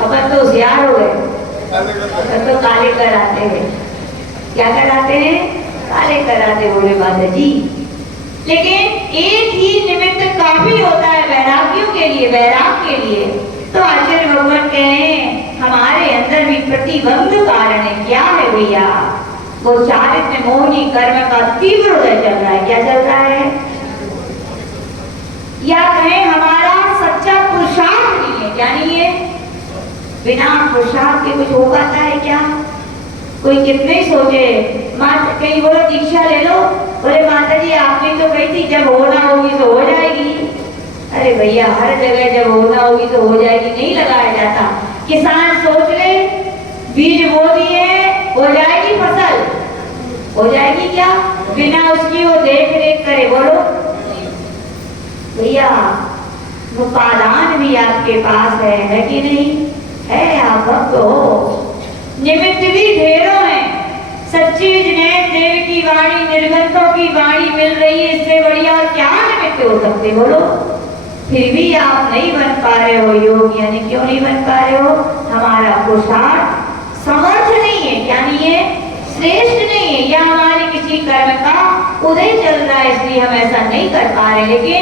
अब तो होशियार हो गए, तो काले कराते हैं। क्या कराते हैं? काले कराते बोले माता जी। लेकिन एक ही निमित्त काफी होता है वैरागियों के लिए, वैराग के लिए। तो आचार्य भगवान कहें हमारे अंदर भी प्रतिबंध कारण है। क्या है भैया? वो चारित्र मोहिनी कर्म का तीव्र उदय चल रहा है। क्या चल रहा है? या कहें हमारा सच्चा पुरुषार्थ नहीं है। क्या नहीं है? बिना पुरुषार्थ के कुछ हो पाता है क्या? कोई कितने ही सोचे, माता कहीं बोलो दीक्षा ले लो, बोले माता जी आपने तो कही थी जब होना होगी तो हो जाएगी। अरे भैया हर जगह जब होना होगी तो हो जाएगी नहीं लगाया जाता। किसान सोच ले, बीज बो दिए, हो जाएगी फसल, हो जाएगी क्या? बिना उसकी वो देख रेख करे। बोलो भैया उपादान भी आपके पास है कि नहीं है? आप भक्त हो, निमित्त भी ढेरों हैं। सच्ची विजनैन देव की वाणी, निर्गंथों की वाणी मिल रही है, इससे बढ़िया और क्या निमित्त हो सकते? बोलो। फिर भी आप नहीं बन पा रहे हो योग, यानी क्यों नहीं बन पा रहे हो? हमारा पुरुषार्थ समर्थ नहीं है। क्या नहीं है? श्रेष्ठ नहीं है, या हमारे किसी कर्म का उदय चल रहा है, इसलिए हम ऐसा नहीं कर पा रहे। लेकिन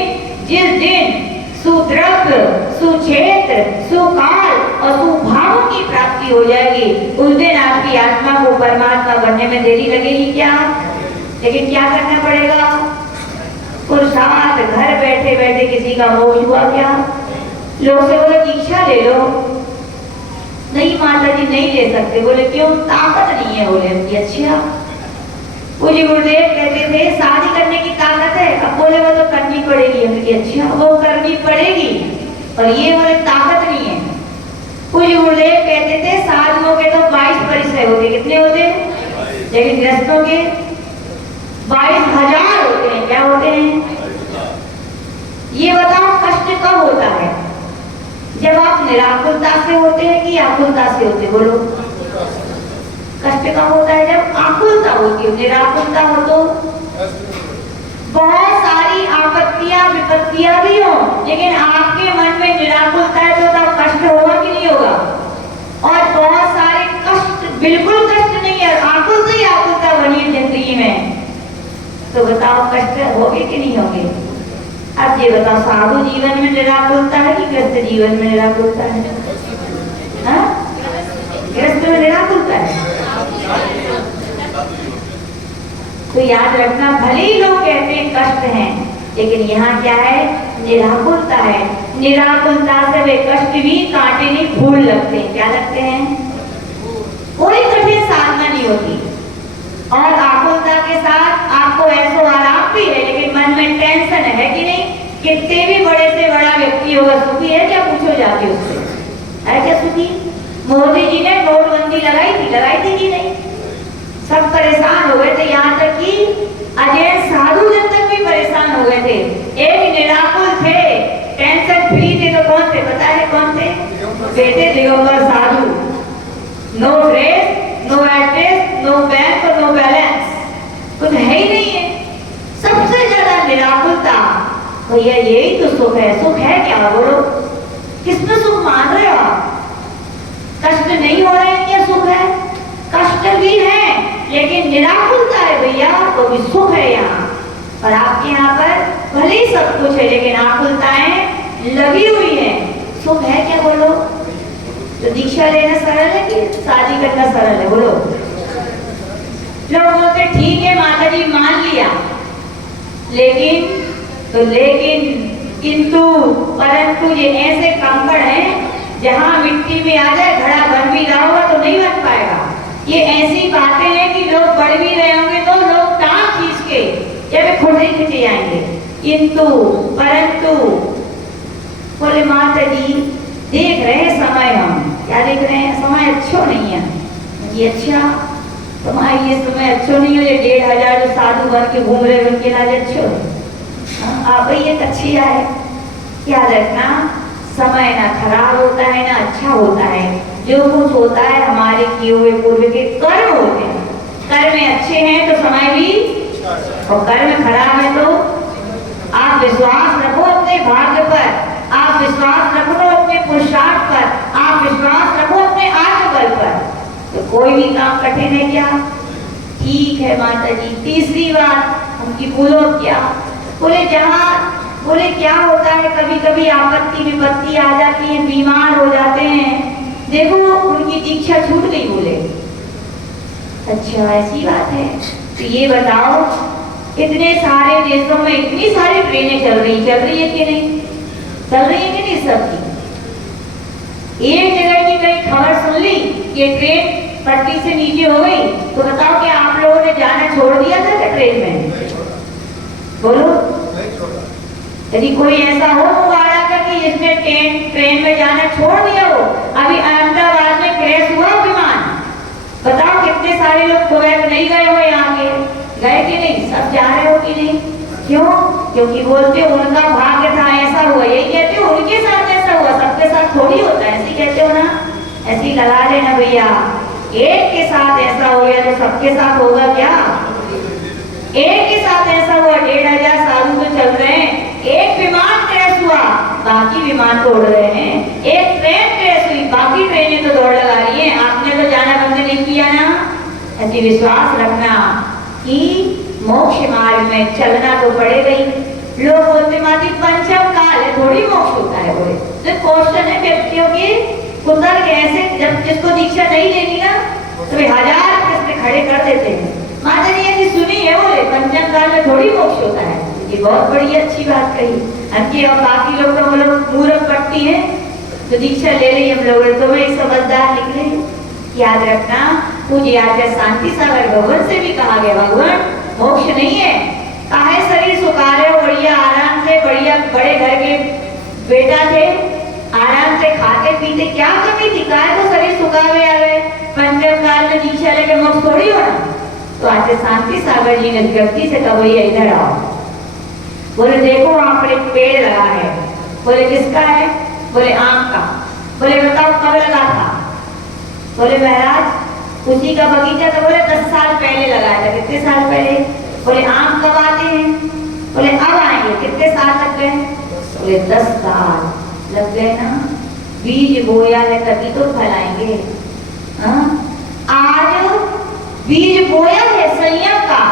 जिस दिन सुद्रव्य, सुक्षेत्र, सुकाल और सुभाव की प्राप्ति हो जाएगी, उस दिन आपकी आत्मा को परमात्मा बनने में देरी लगेगी क्या? लेकिन क्या करना पड़ेगा? पुरुषार्थ। घर बैठे बैठे किसी का मोक्ष हुआ क्या? लोग से बोले दीक्षा ले लो, नहीं माता जी नहीं ले सकते। बोले क्यों? ताकत नहीं है। बोले अच्छा। पूज्य गुरुदेव कहते थे शादी करने की ताकत है, अब बोले वो तो करनी पड़ेगी। हमने अच्छा वो करनी पड़ेगी, और ये बोले ताकत नहीं है। पूज्य गुरुदेव कहते थे साधुओं के तो 22 परिचय होते, कितने होते? लेकिन गृहस्थों के 22,000 होते हैं। क्या होते हैं? ये बताओ कष्ट कब होता है? जब आप निराकुलता से होते हैं कि आकुलता से होते? बोलो। कष्ट कब होता है? जब आकुलता होती है। निराकुलता हो तो बहुत सारी आपत्तियां विपत्तियां भी हो, लेकिन आपके मन में निराकुलता है तो तब कष्ट होगा कि नहीं होगा? और बहुत सारे कष्ट, बिल्कुल कष्ट नहीं है, आकुलता ही आकुलता बनी है जिंदगी में, तो बताओ कष्ट होगे कि नहीं होगे? अब ये बताओ साधु जीवन में निराकुलता है कि गृहस्थ जीवन में निराकुलता है? गृहस्थ में निराकुलता है। तो याद रखना, भले ही लोग कहते हैं कष्ट है, लेकिन यहाँ क्या है? निराकुलता है। निराकुलता से वे कष्ट भी कांटे नहीं फूल लगते हैं। क्या लगते हैं? कोई कठिन साधना नहीं होती। और आकुलता के साथ आपको ऐसो आराम भी है, लेकिन मन में टेंशन है कि नहीं? कितने भी बड़े से बड़ा व्यक्ति होगा, सुखी है क्या? पूछो जाके उससे, है क्या सुखी? मोदी जी ने नोटबंदी लगाई थी कि नहीं? सब परेशान हो गए थे, यहाँ तक कि अजय साधु जन तक भी परेशान हो गए थे। एक निराकुल थे, टेंशन फ्री थे, तो कौन थे पता है? कौन थे? बेटे दिगंबर साधु। No dress, no address, no bank और नो बैलेंस, कुछ है ही नहीं है, सबसे ज्यादा निराकुलता। भैया यही तो सुख है। सुख है क्या? बोलो, किसमें सुख मान रहे हो आप? कष्ट नहीं हो रहे हैं, क्या सुख है? कष्ट भी है, लेकिन निराकुलता है भैया, तो भी सुख है यहाँ। और आपके यहाँ पर भले ही सब कुछ है, लेकिन आकुलताएं लगी हुई है। सुख है क्या? बोलो। तो दीक्षा लेना सरल है कि शादी करना सरल है? बोलो। लोग बोलते ठीक है माता जी मान लिया, लेकिन किंतु परंतु ये ऐसे कंकड़ हैं, जहां मिट्टी में आ जाए घड़ा बन भी रहा होगा तो नहीं बन पाएगा। ये ऐसी बातें हैं कि लोग बढ़ भी रहे होंगे तो लोग टांग खींच के जब खुद ही खींचे जाएंगे। किंतु परंतु बोले माता जी देख रहे हैं समय, हम क्या देख रहे हैं? समय अच्छा नहीं है। ये अच्छा तुम्हारे ये समय अच्छा नहीं हो, ये 1500 जो साधु बन के घूम रहे उनके लाज अच्छो आप ये अच्छी है। याद रखना, समय ना खराब होता है ना अच्छा होता है। जो कुछ होता है हमारे किए हुए पूर्व के कर्म होते हैं। कर्म अच्छे हैं तो समय भी, और कर्म खराब है तो आप विश्वास रखो अपने भाग्य पर, आप विश्वास रखो अपने पुरुषार्थ पर, आप विश्वास रखो अपने आत्मबल पर, तो कोई भी काम कठिन है क्या? ठीक है माता जी। तीसरी बात उनकी बोलो क्या? बोले बोले क्या होता है, कभी कभी आपत्ति विपत्ति आ जाती है, बीमार हो जाते हैं। देखो उनकी दीक्षा छूट गई। बोले अच्छा ऐसी बात है, तो ये बताओ इतने सारे देशों में इतनी सारी ट्रेनें चल रही है कि नहीं? चल रही है कि नहीं सबकी? एक जगह की कहीं खबर सुन ली कि ट्रेन पटरी से नीचे हो गई, तो बताओ कि आप लोगों ने जाना छोड़ दिया था क्या ट्रेन में? बोलो। यदि कोई ऐसा हो मुबारा का कि इसने ट्रेन में जाना छोड़ दिया हो, अभी अहमदाबाद में क्रैश हुआ विमान, बताओ कितने सारे लोग कुवैत नहीं गए हो, यहाँ के गए कि नहीं? सब जा रहे हो कि नहीं? क्यों? क्योंकि बोलते हो उनका भाग्य था, ऐसा हुआ। यही कहते हो उनके साथ ऐसा हुआ, सबके साथ थोड़ी होता है। ऐसे कहते हो ना, ऐसी लगा लेना भैया। एक के साथ ऐसा हो गया तो सबके साथ होगा क्या? एक के साथ ऐसा हुआ, 1500 सालों से चल रहे हैं, एक विमान क्रैश हुआ, बाकी विमान तो उड़ रहे हैं। एक ट्रेन क्रैश हुई, बाकी ट्रेनें तो दौड़ लगा रही हैं। आपने तो जाना बंद नहीं किया ना। ऐसी विश्वास रखना कि मोक्ष मार्ग में चलना तो पड़ेगा ही। लोग बोलते माती पंचम काल है, थोड़ी मोक्ष होता है। बोले तो क्वेश्चन है व्यक्तियों के कुतर कैसे, जब जिसको दीक्षा नहीं लेनी ना तो वे 1000 प्रश्न खड़े कर देते हैं। माता जी ये सुनी है, बोले पंचम काल में थोड़ी मोक्ष होता है। ये बहुत बड़ी अच्छी बात कही। अंकी और बाकी लोग तो मतलब मूर्ख पट्टी है, तो दीक्षा ले ली हम लोग तो वे समझदार निकले। याद रखना, पूज्य आचार्य शांति सागर भगवान से भी कहा गया भगवान मोक्ष नहीं है, काहे शरीर सुखारे हो, बढ़िया आराम से, बढ़िया बड़े घर के बेटा थे, आराम से खाते पीते, क्या कमी थी? काहे को शरीर सुखावे आ गए? पंचम काल में दीक्षा लेके मोक्ष थोड़ी होना। तो आचार्य शांति सागर जी ने व्यक्ति से कहा भैया इधर आओ। बोले देखो वहां पर एक पेड़ लगा है। बोले किसका है? बोले आम का। बोले बताओ कब लगा था? बोले महाराज उसी का बगीचा तो बोले 10 साल पहले लगाया था। कितने साल पहले? बोले आम कब आते हैं? बोले अब आएंगे। कितने साल लग गए? बोले 10 साल लग गए ना। बीज बोया है तभी तो फल आएंगे। आज बीज बोया है संयम का,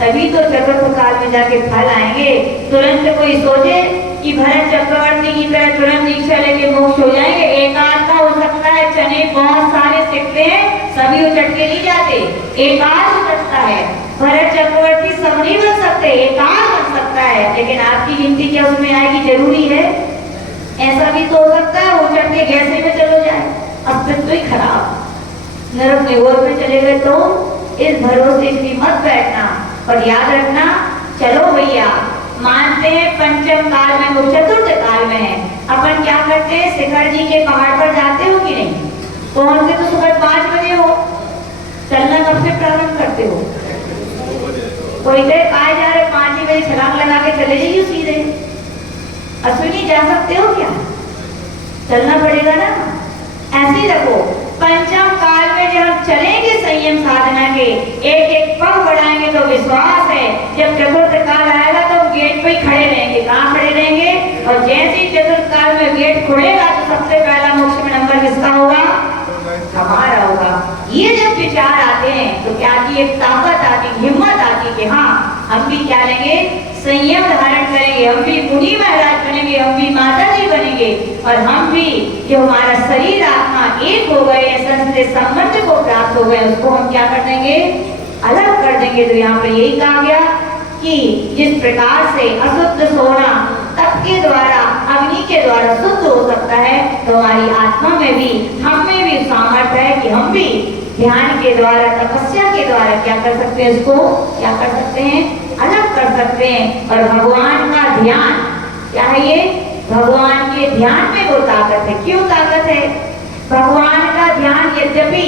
तभी तो चक्रवर्ती काल में जाके फल आएंगे। तुरंत कोई सोचे कि भरत चक्रवर्ती की तरह तुरंत दीक्षा लेके मोक्ष हो जाएंगे? एक आध का हो सकता है, चने बहुत सारे सिकते हैं, सभी उचट के नहीं जाते, एक आध हो सकता है। भरत चक्रवर्ती सब नहीं बन सकते, एक आध बन सकता है, लेकिन आपकी गिनती क्या उसमें आएगी? जरूरी है? ऐसा भी तो हो सकता है उचट के गैसे में चलो जाए, अस्तित्व ही खराब, नरक निगोर में चले गए। तो इस भरोसे इसकी मत बैठना, पर याद रखना चलो भैया मानते हैं पंचम काल में, वो चतुर्थ काल में है। अपन क्या करते हैं, शिखर जी के पहाड़ पर जाते हो कि नहीं? पहुंचते तो सुबह 5 बजे हो, चलना कब से प्रारंभ करते हो? कोई देर कहा जा रहे 5 बजे छलांग लगा के चले जाइए सीधे। अश्विनी जा सकते हो क्या? चलना पड़ेगा ना। ऐसे ही रखो, पंचम काल में जब हम चलेंगे संयम साधना के, एक एक पग बढ़ाएंगे तो विश्वास है जब चतुर्थ काल आएगा तो गेट पे ही खड़े रहेंगे। कहाँ खड़े रहेंगे? और जैसे ही चतुर्थ काल में गेट खुलेगा तो सबसे पहला मोक्ष में नंबर किसका होगा? हमारा होगा। ये जब विचार आते हैं तो क्या की एक ताकत आती, हिम्मत आती कि हाँ हम भी क्या लेंगे, संयम धारण करेंगे, हम भी मुनि महाराज बनेंगे, हम भी माता जी बनेंगे, और हम भी जो हमारा शरीर आत्मा एक हो गए, संस्कृत संबंध को प्राप्त हो गए, उसको हम क्या कर देंगे, अलग कर देंगे। तो यहाँ पे यही कहा गया कि जिस प्रकार से अशुद्ध सोना तप के द्वारा, अग्नि के द्वारा शुद्ध हो सकता है, तो हमारी आत्मा में भी, हम में भी सामर्थ्य है कि हम भी ध्यान के द्वारा, तपस्या के द्वारा क्या कर सकते हैं, इसको क्या कर सकते हैं, अलग कर सकते हैं। और भगवान का ध्यान क्या है? ये भगवान के ध्यान में वो ताकत है। क्यों ताकत है? भगवान का ध्यान यद्यपि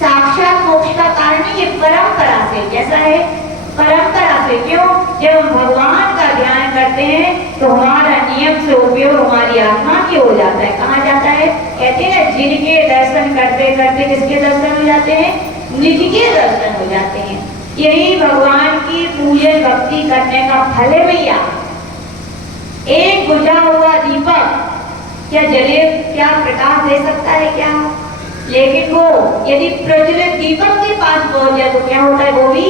साक्षात मोक्ष का कारण है, ये परंपरा से, कैसा है, परंपरा से। क्यों? जब हम भगवान का ध्यान करते हैं तो हमारा नियम से उपयोग हमारी आत्मा की हो जाता है। कहाँ जाता है? कहते हैं ना, जिनके दर्शन करते करते किसके दर्शन हो जाते हैं? निज के दर्शन हो जाते हैं। यही भगवान की पूजन भक्ति करने का फल है भैया। एक बुझा हुआ दीपक क्या जले, क्या प्रकाश दे सकता है क्या? लेकिन वो यदि प्रज्वलित दीपक के पास पहुंच जाए तो क्या होता है, वो भी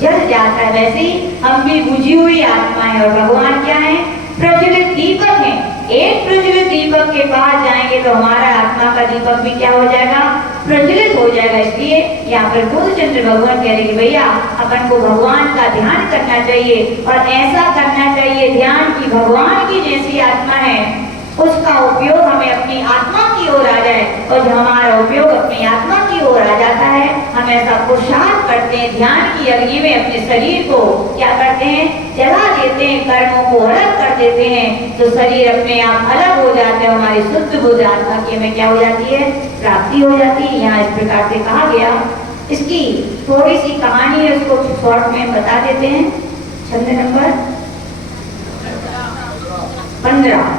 जल जाता है। वैसे ही हम भी बुझी हुई आत्मा है और भगवान क्या है? प्रज्वलित दीपक है। एक प्रज्वलित दीपक के पास जाएंगे तो हमारा आत्मा का दीपक भी क्या हो जाएगा, प्रज्वलित हो जाएगा। इसलिए यहाँ पर बोधचंद्र भगवान कह रहे कि भैया अपन को भगवान का ध्यान करना चाहिए, और ऐसा करना चाहिए ध्यान की भगवान की जैसी आत्मा है उसका उपयोग हमें अपनी आत्मा की ओर आ जाए, और जब हमारा उपयोग अपनी आत्मा की ओर आ जाता है, हम ऐसा पुरुषार्थ करते हैं, ध्यान की अग्नि में अपने शरीर को क्या करते हैं, जला देते हैं, कर्मों को अलग कर देते हैं, तो शरीर अपने आप अलग हो जाते हैं, हमारी शुद्ध बुद्ध आत्मा की हमें क्या हो जाती है, प्राप्ति हो जाती है। यहाँ इस प्रकार से कहा गया। इसकी थोड़ी सी कहानी है, उसको शॉर्ट में बता देते हैं। छंद नंबर 15।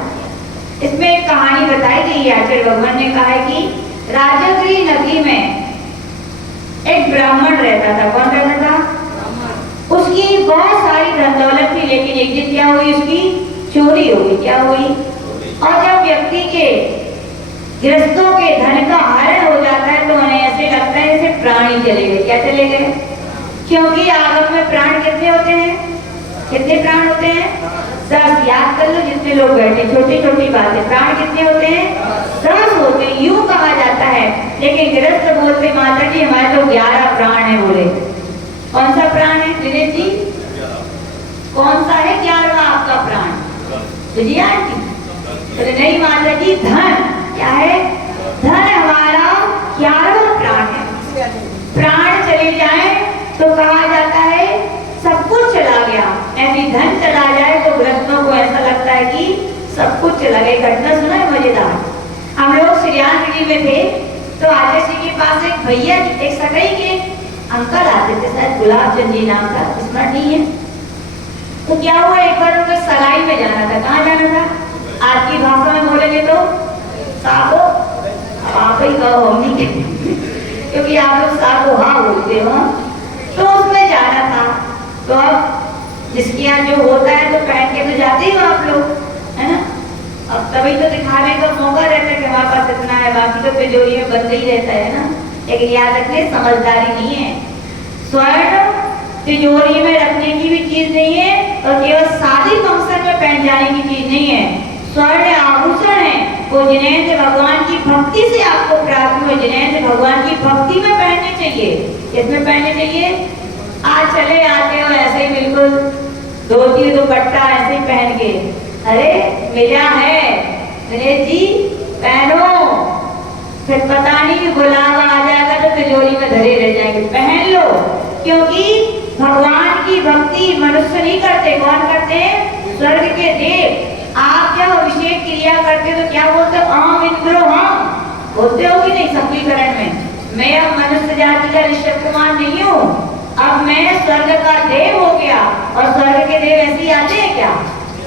इसमें एक कहानी बताई गई है। आचार्य भगवान ने कहा है कि राजगृह नगरी में एक ब्राह्मण रहता था। कौन रहता था? उसकी बहुत सारी धन दौलत थी, लेकिन एक दिन क्या हुई, उसकी चोरी हो गई। क्या हुई? और जब व्यक्ति के गृहस्थों के धन का हरण हो जाता है तो उन्हें ऐसे लगता है जैसे प्राण ही चले गए। क्या चले गए? क्योंकि आगम में प्राण कितने होते हैं? कितने प्राण होते हैं? 10। याद कर लो जितने लोग बैठे, छोटी छोटी बातें। प्राण कितने होते हैं? 10 होते हैं, यूं कहा जाता है। लेकिन गृहस्थ बोलते माता जी हमारे तो 11 प्राण है। बोले कौन सा प्राण है दिनेश जी? कौन सा है 11वां आपका प्राण? जी आंटी बोले नहीं माता जी, धन। क्या है? धन हमारा 11वां प्राण है। प्राण चले जाए तो कहा जाता है सब कुछ चला गया। ऐसी धन चला जाए तो गृहस्थों को ऐसा लगता है कि सब कुछ चला गया। घटना सुना है मजेदार। हम लोग श्रीयानगिरी में थे तो आचार्य जी के पास एक भैया, एक सगाई के अंकल आते थे, शायद गुलाब चंद जी नाम का, स्मरण नहीं है। तो क्या हुआ, एक बार उनको सगाई में जाना था। कहाँ जाना था? आज की भाषा में बोलेंगे तो साबो, आप ही कहो, हम नहीं कहते क्योंकि आप लोग साबो हाँ बोलते हो। तो उसमें जाना था। तो अब जिसके यहाँ जो होता है तो पहन के तो जाते ही हो आप लोग, है ना। अब तभी तो दिखाने का मौका रहता है कि हमारे पास इतना है, बाकी तो तिजोरी में बंद ही रहता है ना। लेकिन याद रखिए समझदारी नहीं है। स्वर्ण तिजोरी में रखने की भी चीज नहीं है और केवल शादी फंक्शन में पहन जाने की चीज नहीं है। स्वर्ण आभूषण है, वो जिनेंद्र भगवान की भक्ति से आपको प्राप्त हुए, जिनेंद्र भगवान की भक्ति में पहनने चाहिए। किसमें पहनने चाहिए? आज चले आते हो ऐसे ही बिल्कुल धोती दुपट्टा ऐसे ही पहन के, अरे मिला है दिनेश जी पहनो, फिर पता नहीं बुलावा आ जाएगा तो तिजोरी में धरे रह जाएंगे। पहन लो, क्योंकि भगवान की भक्ति मनुष्य नहीं करते, कौन करते हैं? स्वर्ग के देव। आप जब अभिषेक क्रिया करते हो तो क्या बोलते हो? अहम इंद्रो हम बोलते हो कि नहीं? सफलीकरण में मैं अब मनुष्य जाति का ऋषभ कुमार नहीं हूँ, अब मैं स्वर्ग का देव हो गया। और स्वर्ग के देव ऐसे ही आते हैं क्या?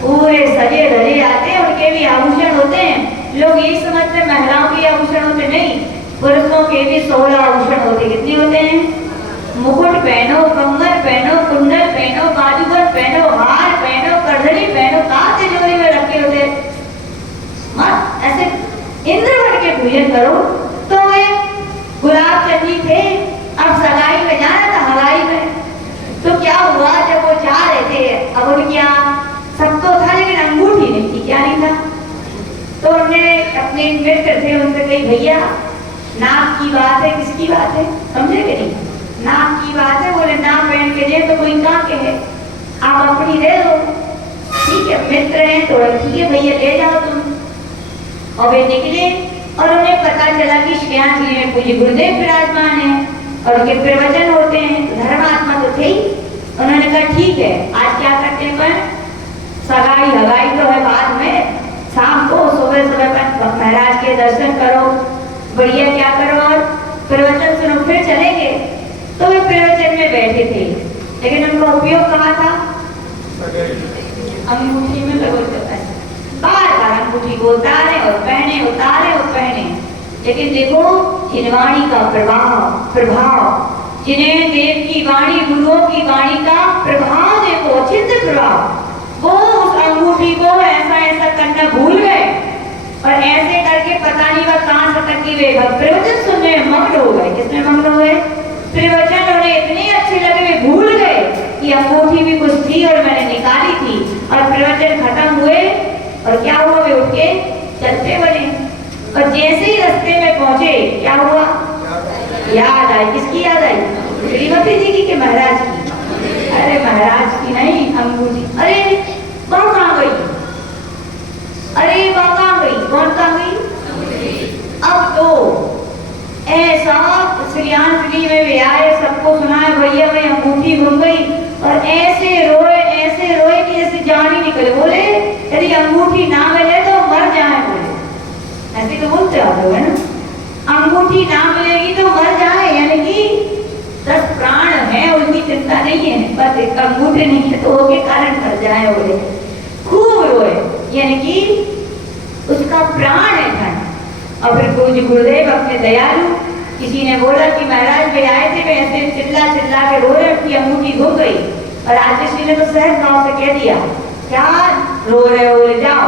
पूरे सजे धजे आते हैं, उनके भी आभूषण होते हैं। लोग ये समझते महिलाओं के आभूषण होते, नहीं, पुरुषों के भी 16 आभूषण होते। कितने होते हैं? मुकुट पहनो, कंगन पहनो, कुंडल पहनो, बाजूबंद पहनो, हार पहनो, करधनी पहनो, कहाँ तिजोरी में रखे होते। मत ऐसे इंद्र बन के पूजन करो। तो वे गुलाब चंदी थे, अब सगाई में जाना था हवाई में, तो क्या हुआ जब वो जा रहे थे, अब उनके यहाँ सब तो था लेकिन अंगूठी नहीं थी। क्या नहीं था? तो उन्होंने अपने मित्र थे, उनसे कही भैया नाक की बात है, किसकी बात है, समझे कि नहीं? नाक की बात है। बोले नाक पहन के दे तो कोई कहाँ के है, आप अपनी दे दो। ठीक है, मित्र हैं तो ठीक है भैया ले जाओ तुम। और वे निकले और उन्हें पता चला कि श्रेयांजलि में पूज्य गुरुदेव विराजमान है और उनके प्रवचन होते हैं, धर्मात्मा तो थे ही। उन्होंने कहा ठीक है, आज क्या करते हैं, पर सगाई हगाई तो है बाद में, शाम को सुबह सुबह पर महाराज के दर्शन करो, बढ़िया क्या करो और प्रवचन सुनो, फिर चलेंगे। तो वे प्रवचन में बैठे थे, लेकिन उनका उपयोग कहाँ था? अंगूठी में लगोते बार बार अंगूठी को उतारे और पहने, उतारे और पहने। लेकिन देखो हिनवाणी का प्रभाव, जिन्हें देव की वाणी, गुरुओं की वाणी का प्रभाव देखो, अचिंत्य प्रभाव, वो उस अंगूठी को ऐसा ऐसा करना भूल गए और ऐसे करके पता नहीं वह कहां से तक वे प्रवचन सुनने में मग्न हो गए। किसमें मग्न हुए? प्रवचन उन्हें इतने अच्छे लगे वे भूल गए कि अंगूठी भी कुछ थी और मैंने निकाली थी। और प्रवचन खत्म हुए और क्या हुआ, वे उठ के चलते बने। और जैसे ही रास्ते में पहुंचे क्या हुआ? याद आई। किसकी याद आई? श्रीमती जी की कि महाराज की? अरे महाराज की नहीं, अंगूठी। अरे वह कहाँ गई? अरे वह कहाँ गई? कौन कहाँ गई? अब तो ऐसा श्रेयांजलि में वे आए, सबको सुनाए भैया भाई अंगूठी घूम गई, और ऐसे रोए कि जैसे जान ही निकले। बोले यदि अंगूठी ना मिले तो मर जाए, बोले ऐसे तो बोलते आप लोग है ना, अंगूठी ना मिलेगी तो मर जाए, यानी कि 10 प्राण है उनकी चिंता नहीं है, बस एक अंगूठे नहीं है तो उसके कारण मर जाए। बोले खूब रोए, यानी कि उसका प्राण है धन। और फिर पूज्य गुरुदेव अपने दयालु, किसी ने बोला कि महाराज वे आए थे, वे ऐसे चिल्ला चिल्ला के रो रहे, उनकी अंगूठी घूम गई। और आचार्य ने तो सहज भाव से कह दिया, क्या रो रहे हो, ले जाओ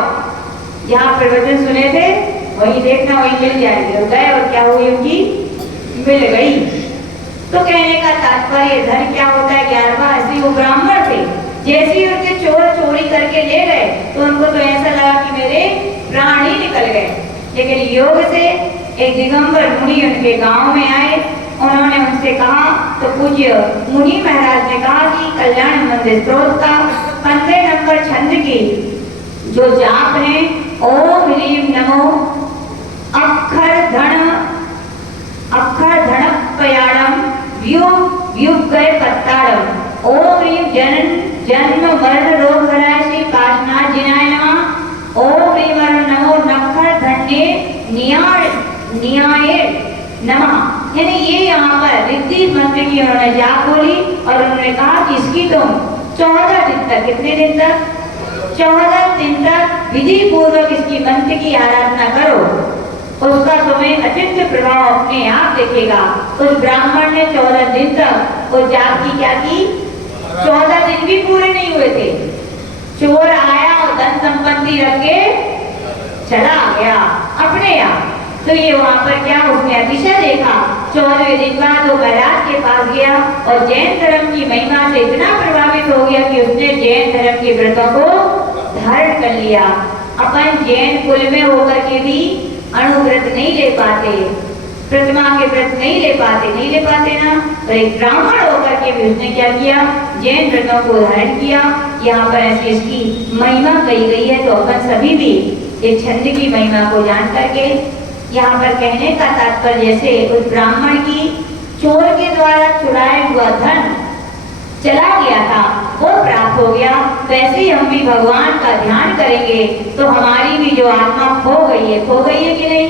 जहाँ प्रवचन सुने थे वहीं देखना, वहीं मिल जाएगी। और गए और क्या हुई, उनकी मिल गई। तो कहने का तात्पर्य धन क्या होता है? 11वां। ऐसे वो ब्राह्मण थे, जैसे ही उनके चोर चोरी करके ले गए तो उनको तो ऐसा लगा कि मेरे प्राण ही निकल गए। लेकिन योग से एक दिगंबर मुनि उनके गांव में आए, उन्होंने उनसे कहा, तो पूज्य मुनि महाराज ने कहा कि कल्याण मंदिर स्त्रोत का 15 नंबर छंद की जो जाप है, ओम ह्रीम नमो अक्षर धनपयाणम व्युगय पत्ताड़म, ओम ह्रीम जन्म मरण रोग हराय श्री काशनाथ जिनाय नमः, ओम ह्रीम नमो नखर धन्य न्याय नमः। यानी ये यहाँ पर रिद्धि मंत्र की उन्होंने जाप बोली और उन्होंने कहा कि इसकी तुम 14 दिन तक, कितने दिन तक? 14 दिन तक विधि पूर्वक इसकी मंत्र की आराधना करो, उसका तुम्हें अचिंत्य प्रभाव अपने आप दिखेगा। उस ब्राह्मण ने 14 दिन तक वो जाप की क्या की? 14 दिन भी पूरे नहीं हुए थे, चोर आया और धन संपत्ति रख के चला गया अपने आप। तो ये वहां पर क्या उसने अतिशय देखा। 14वें दिन बाद वो महाराज के पास गया और जैन धर्म की महिमा से इतना प्रभावित हो गया कि उसने जैन धर्म के व्रतों को धारण कर लिया। अपन जैन कुल में होकर के भी अणुव्रत नहीं ले पाते, प्रतिमा के व्रत नहीं ले पाते ना, तो एक ब्राह्मण होकर के भी उसने क्या किया? जैन व्रतों को धारण किया। यहाँ पर ऐसी इसकी महिमा कही गई है, तो अपन सभी भी एक छंद की महिमा को जान करके यहाँ पर कहने का तात्पर्य, जैसे उस ब्राह्मण की चोर के द्वारा चुराया हुआ धन चला गया था वो प्राप्त हो गया, वैसे ही हम भी भगवान का ध्यान करेंगे तो हमारी भी जो आत्मा खो गई है कि नहीं?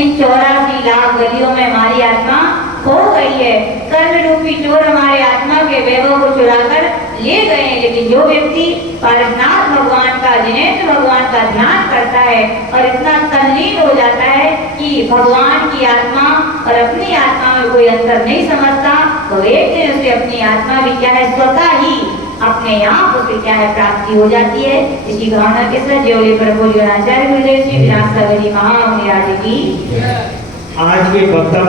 इन 84 लाख गलियों में हमारी आत्मा खो गई है। कर्म रूपी चोर हमारे आत्मा के वैभव को चुराकर ले गए हैं। लेकिन जो व्यक्ति पारसनाथ भगवान का, जिनेन्द्र भगवान का ध्यान करता है और इतना तल्लीन हो जाता है कि भगवान की आत्मा और अपनी आत्मा में कोई अंतर नहीं समझता, तो एक दिन उसे अपनी आत्मा भी क्या है, स्वतः ही अपने आप उसे क्या है, प्राप्ति हो जाती है। इसी भावना के साथ ज्योले प्रभु आचार्य गुरुदेव श्री विराट सागरी महामंदिर की आज के वक्ता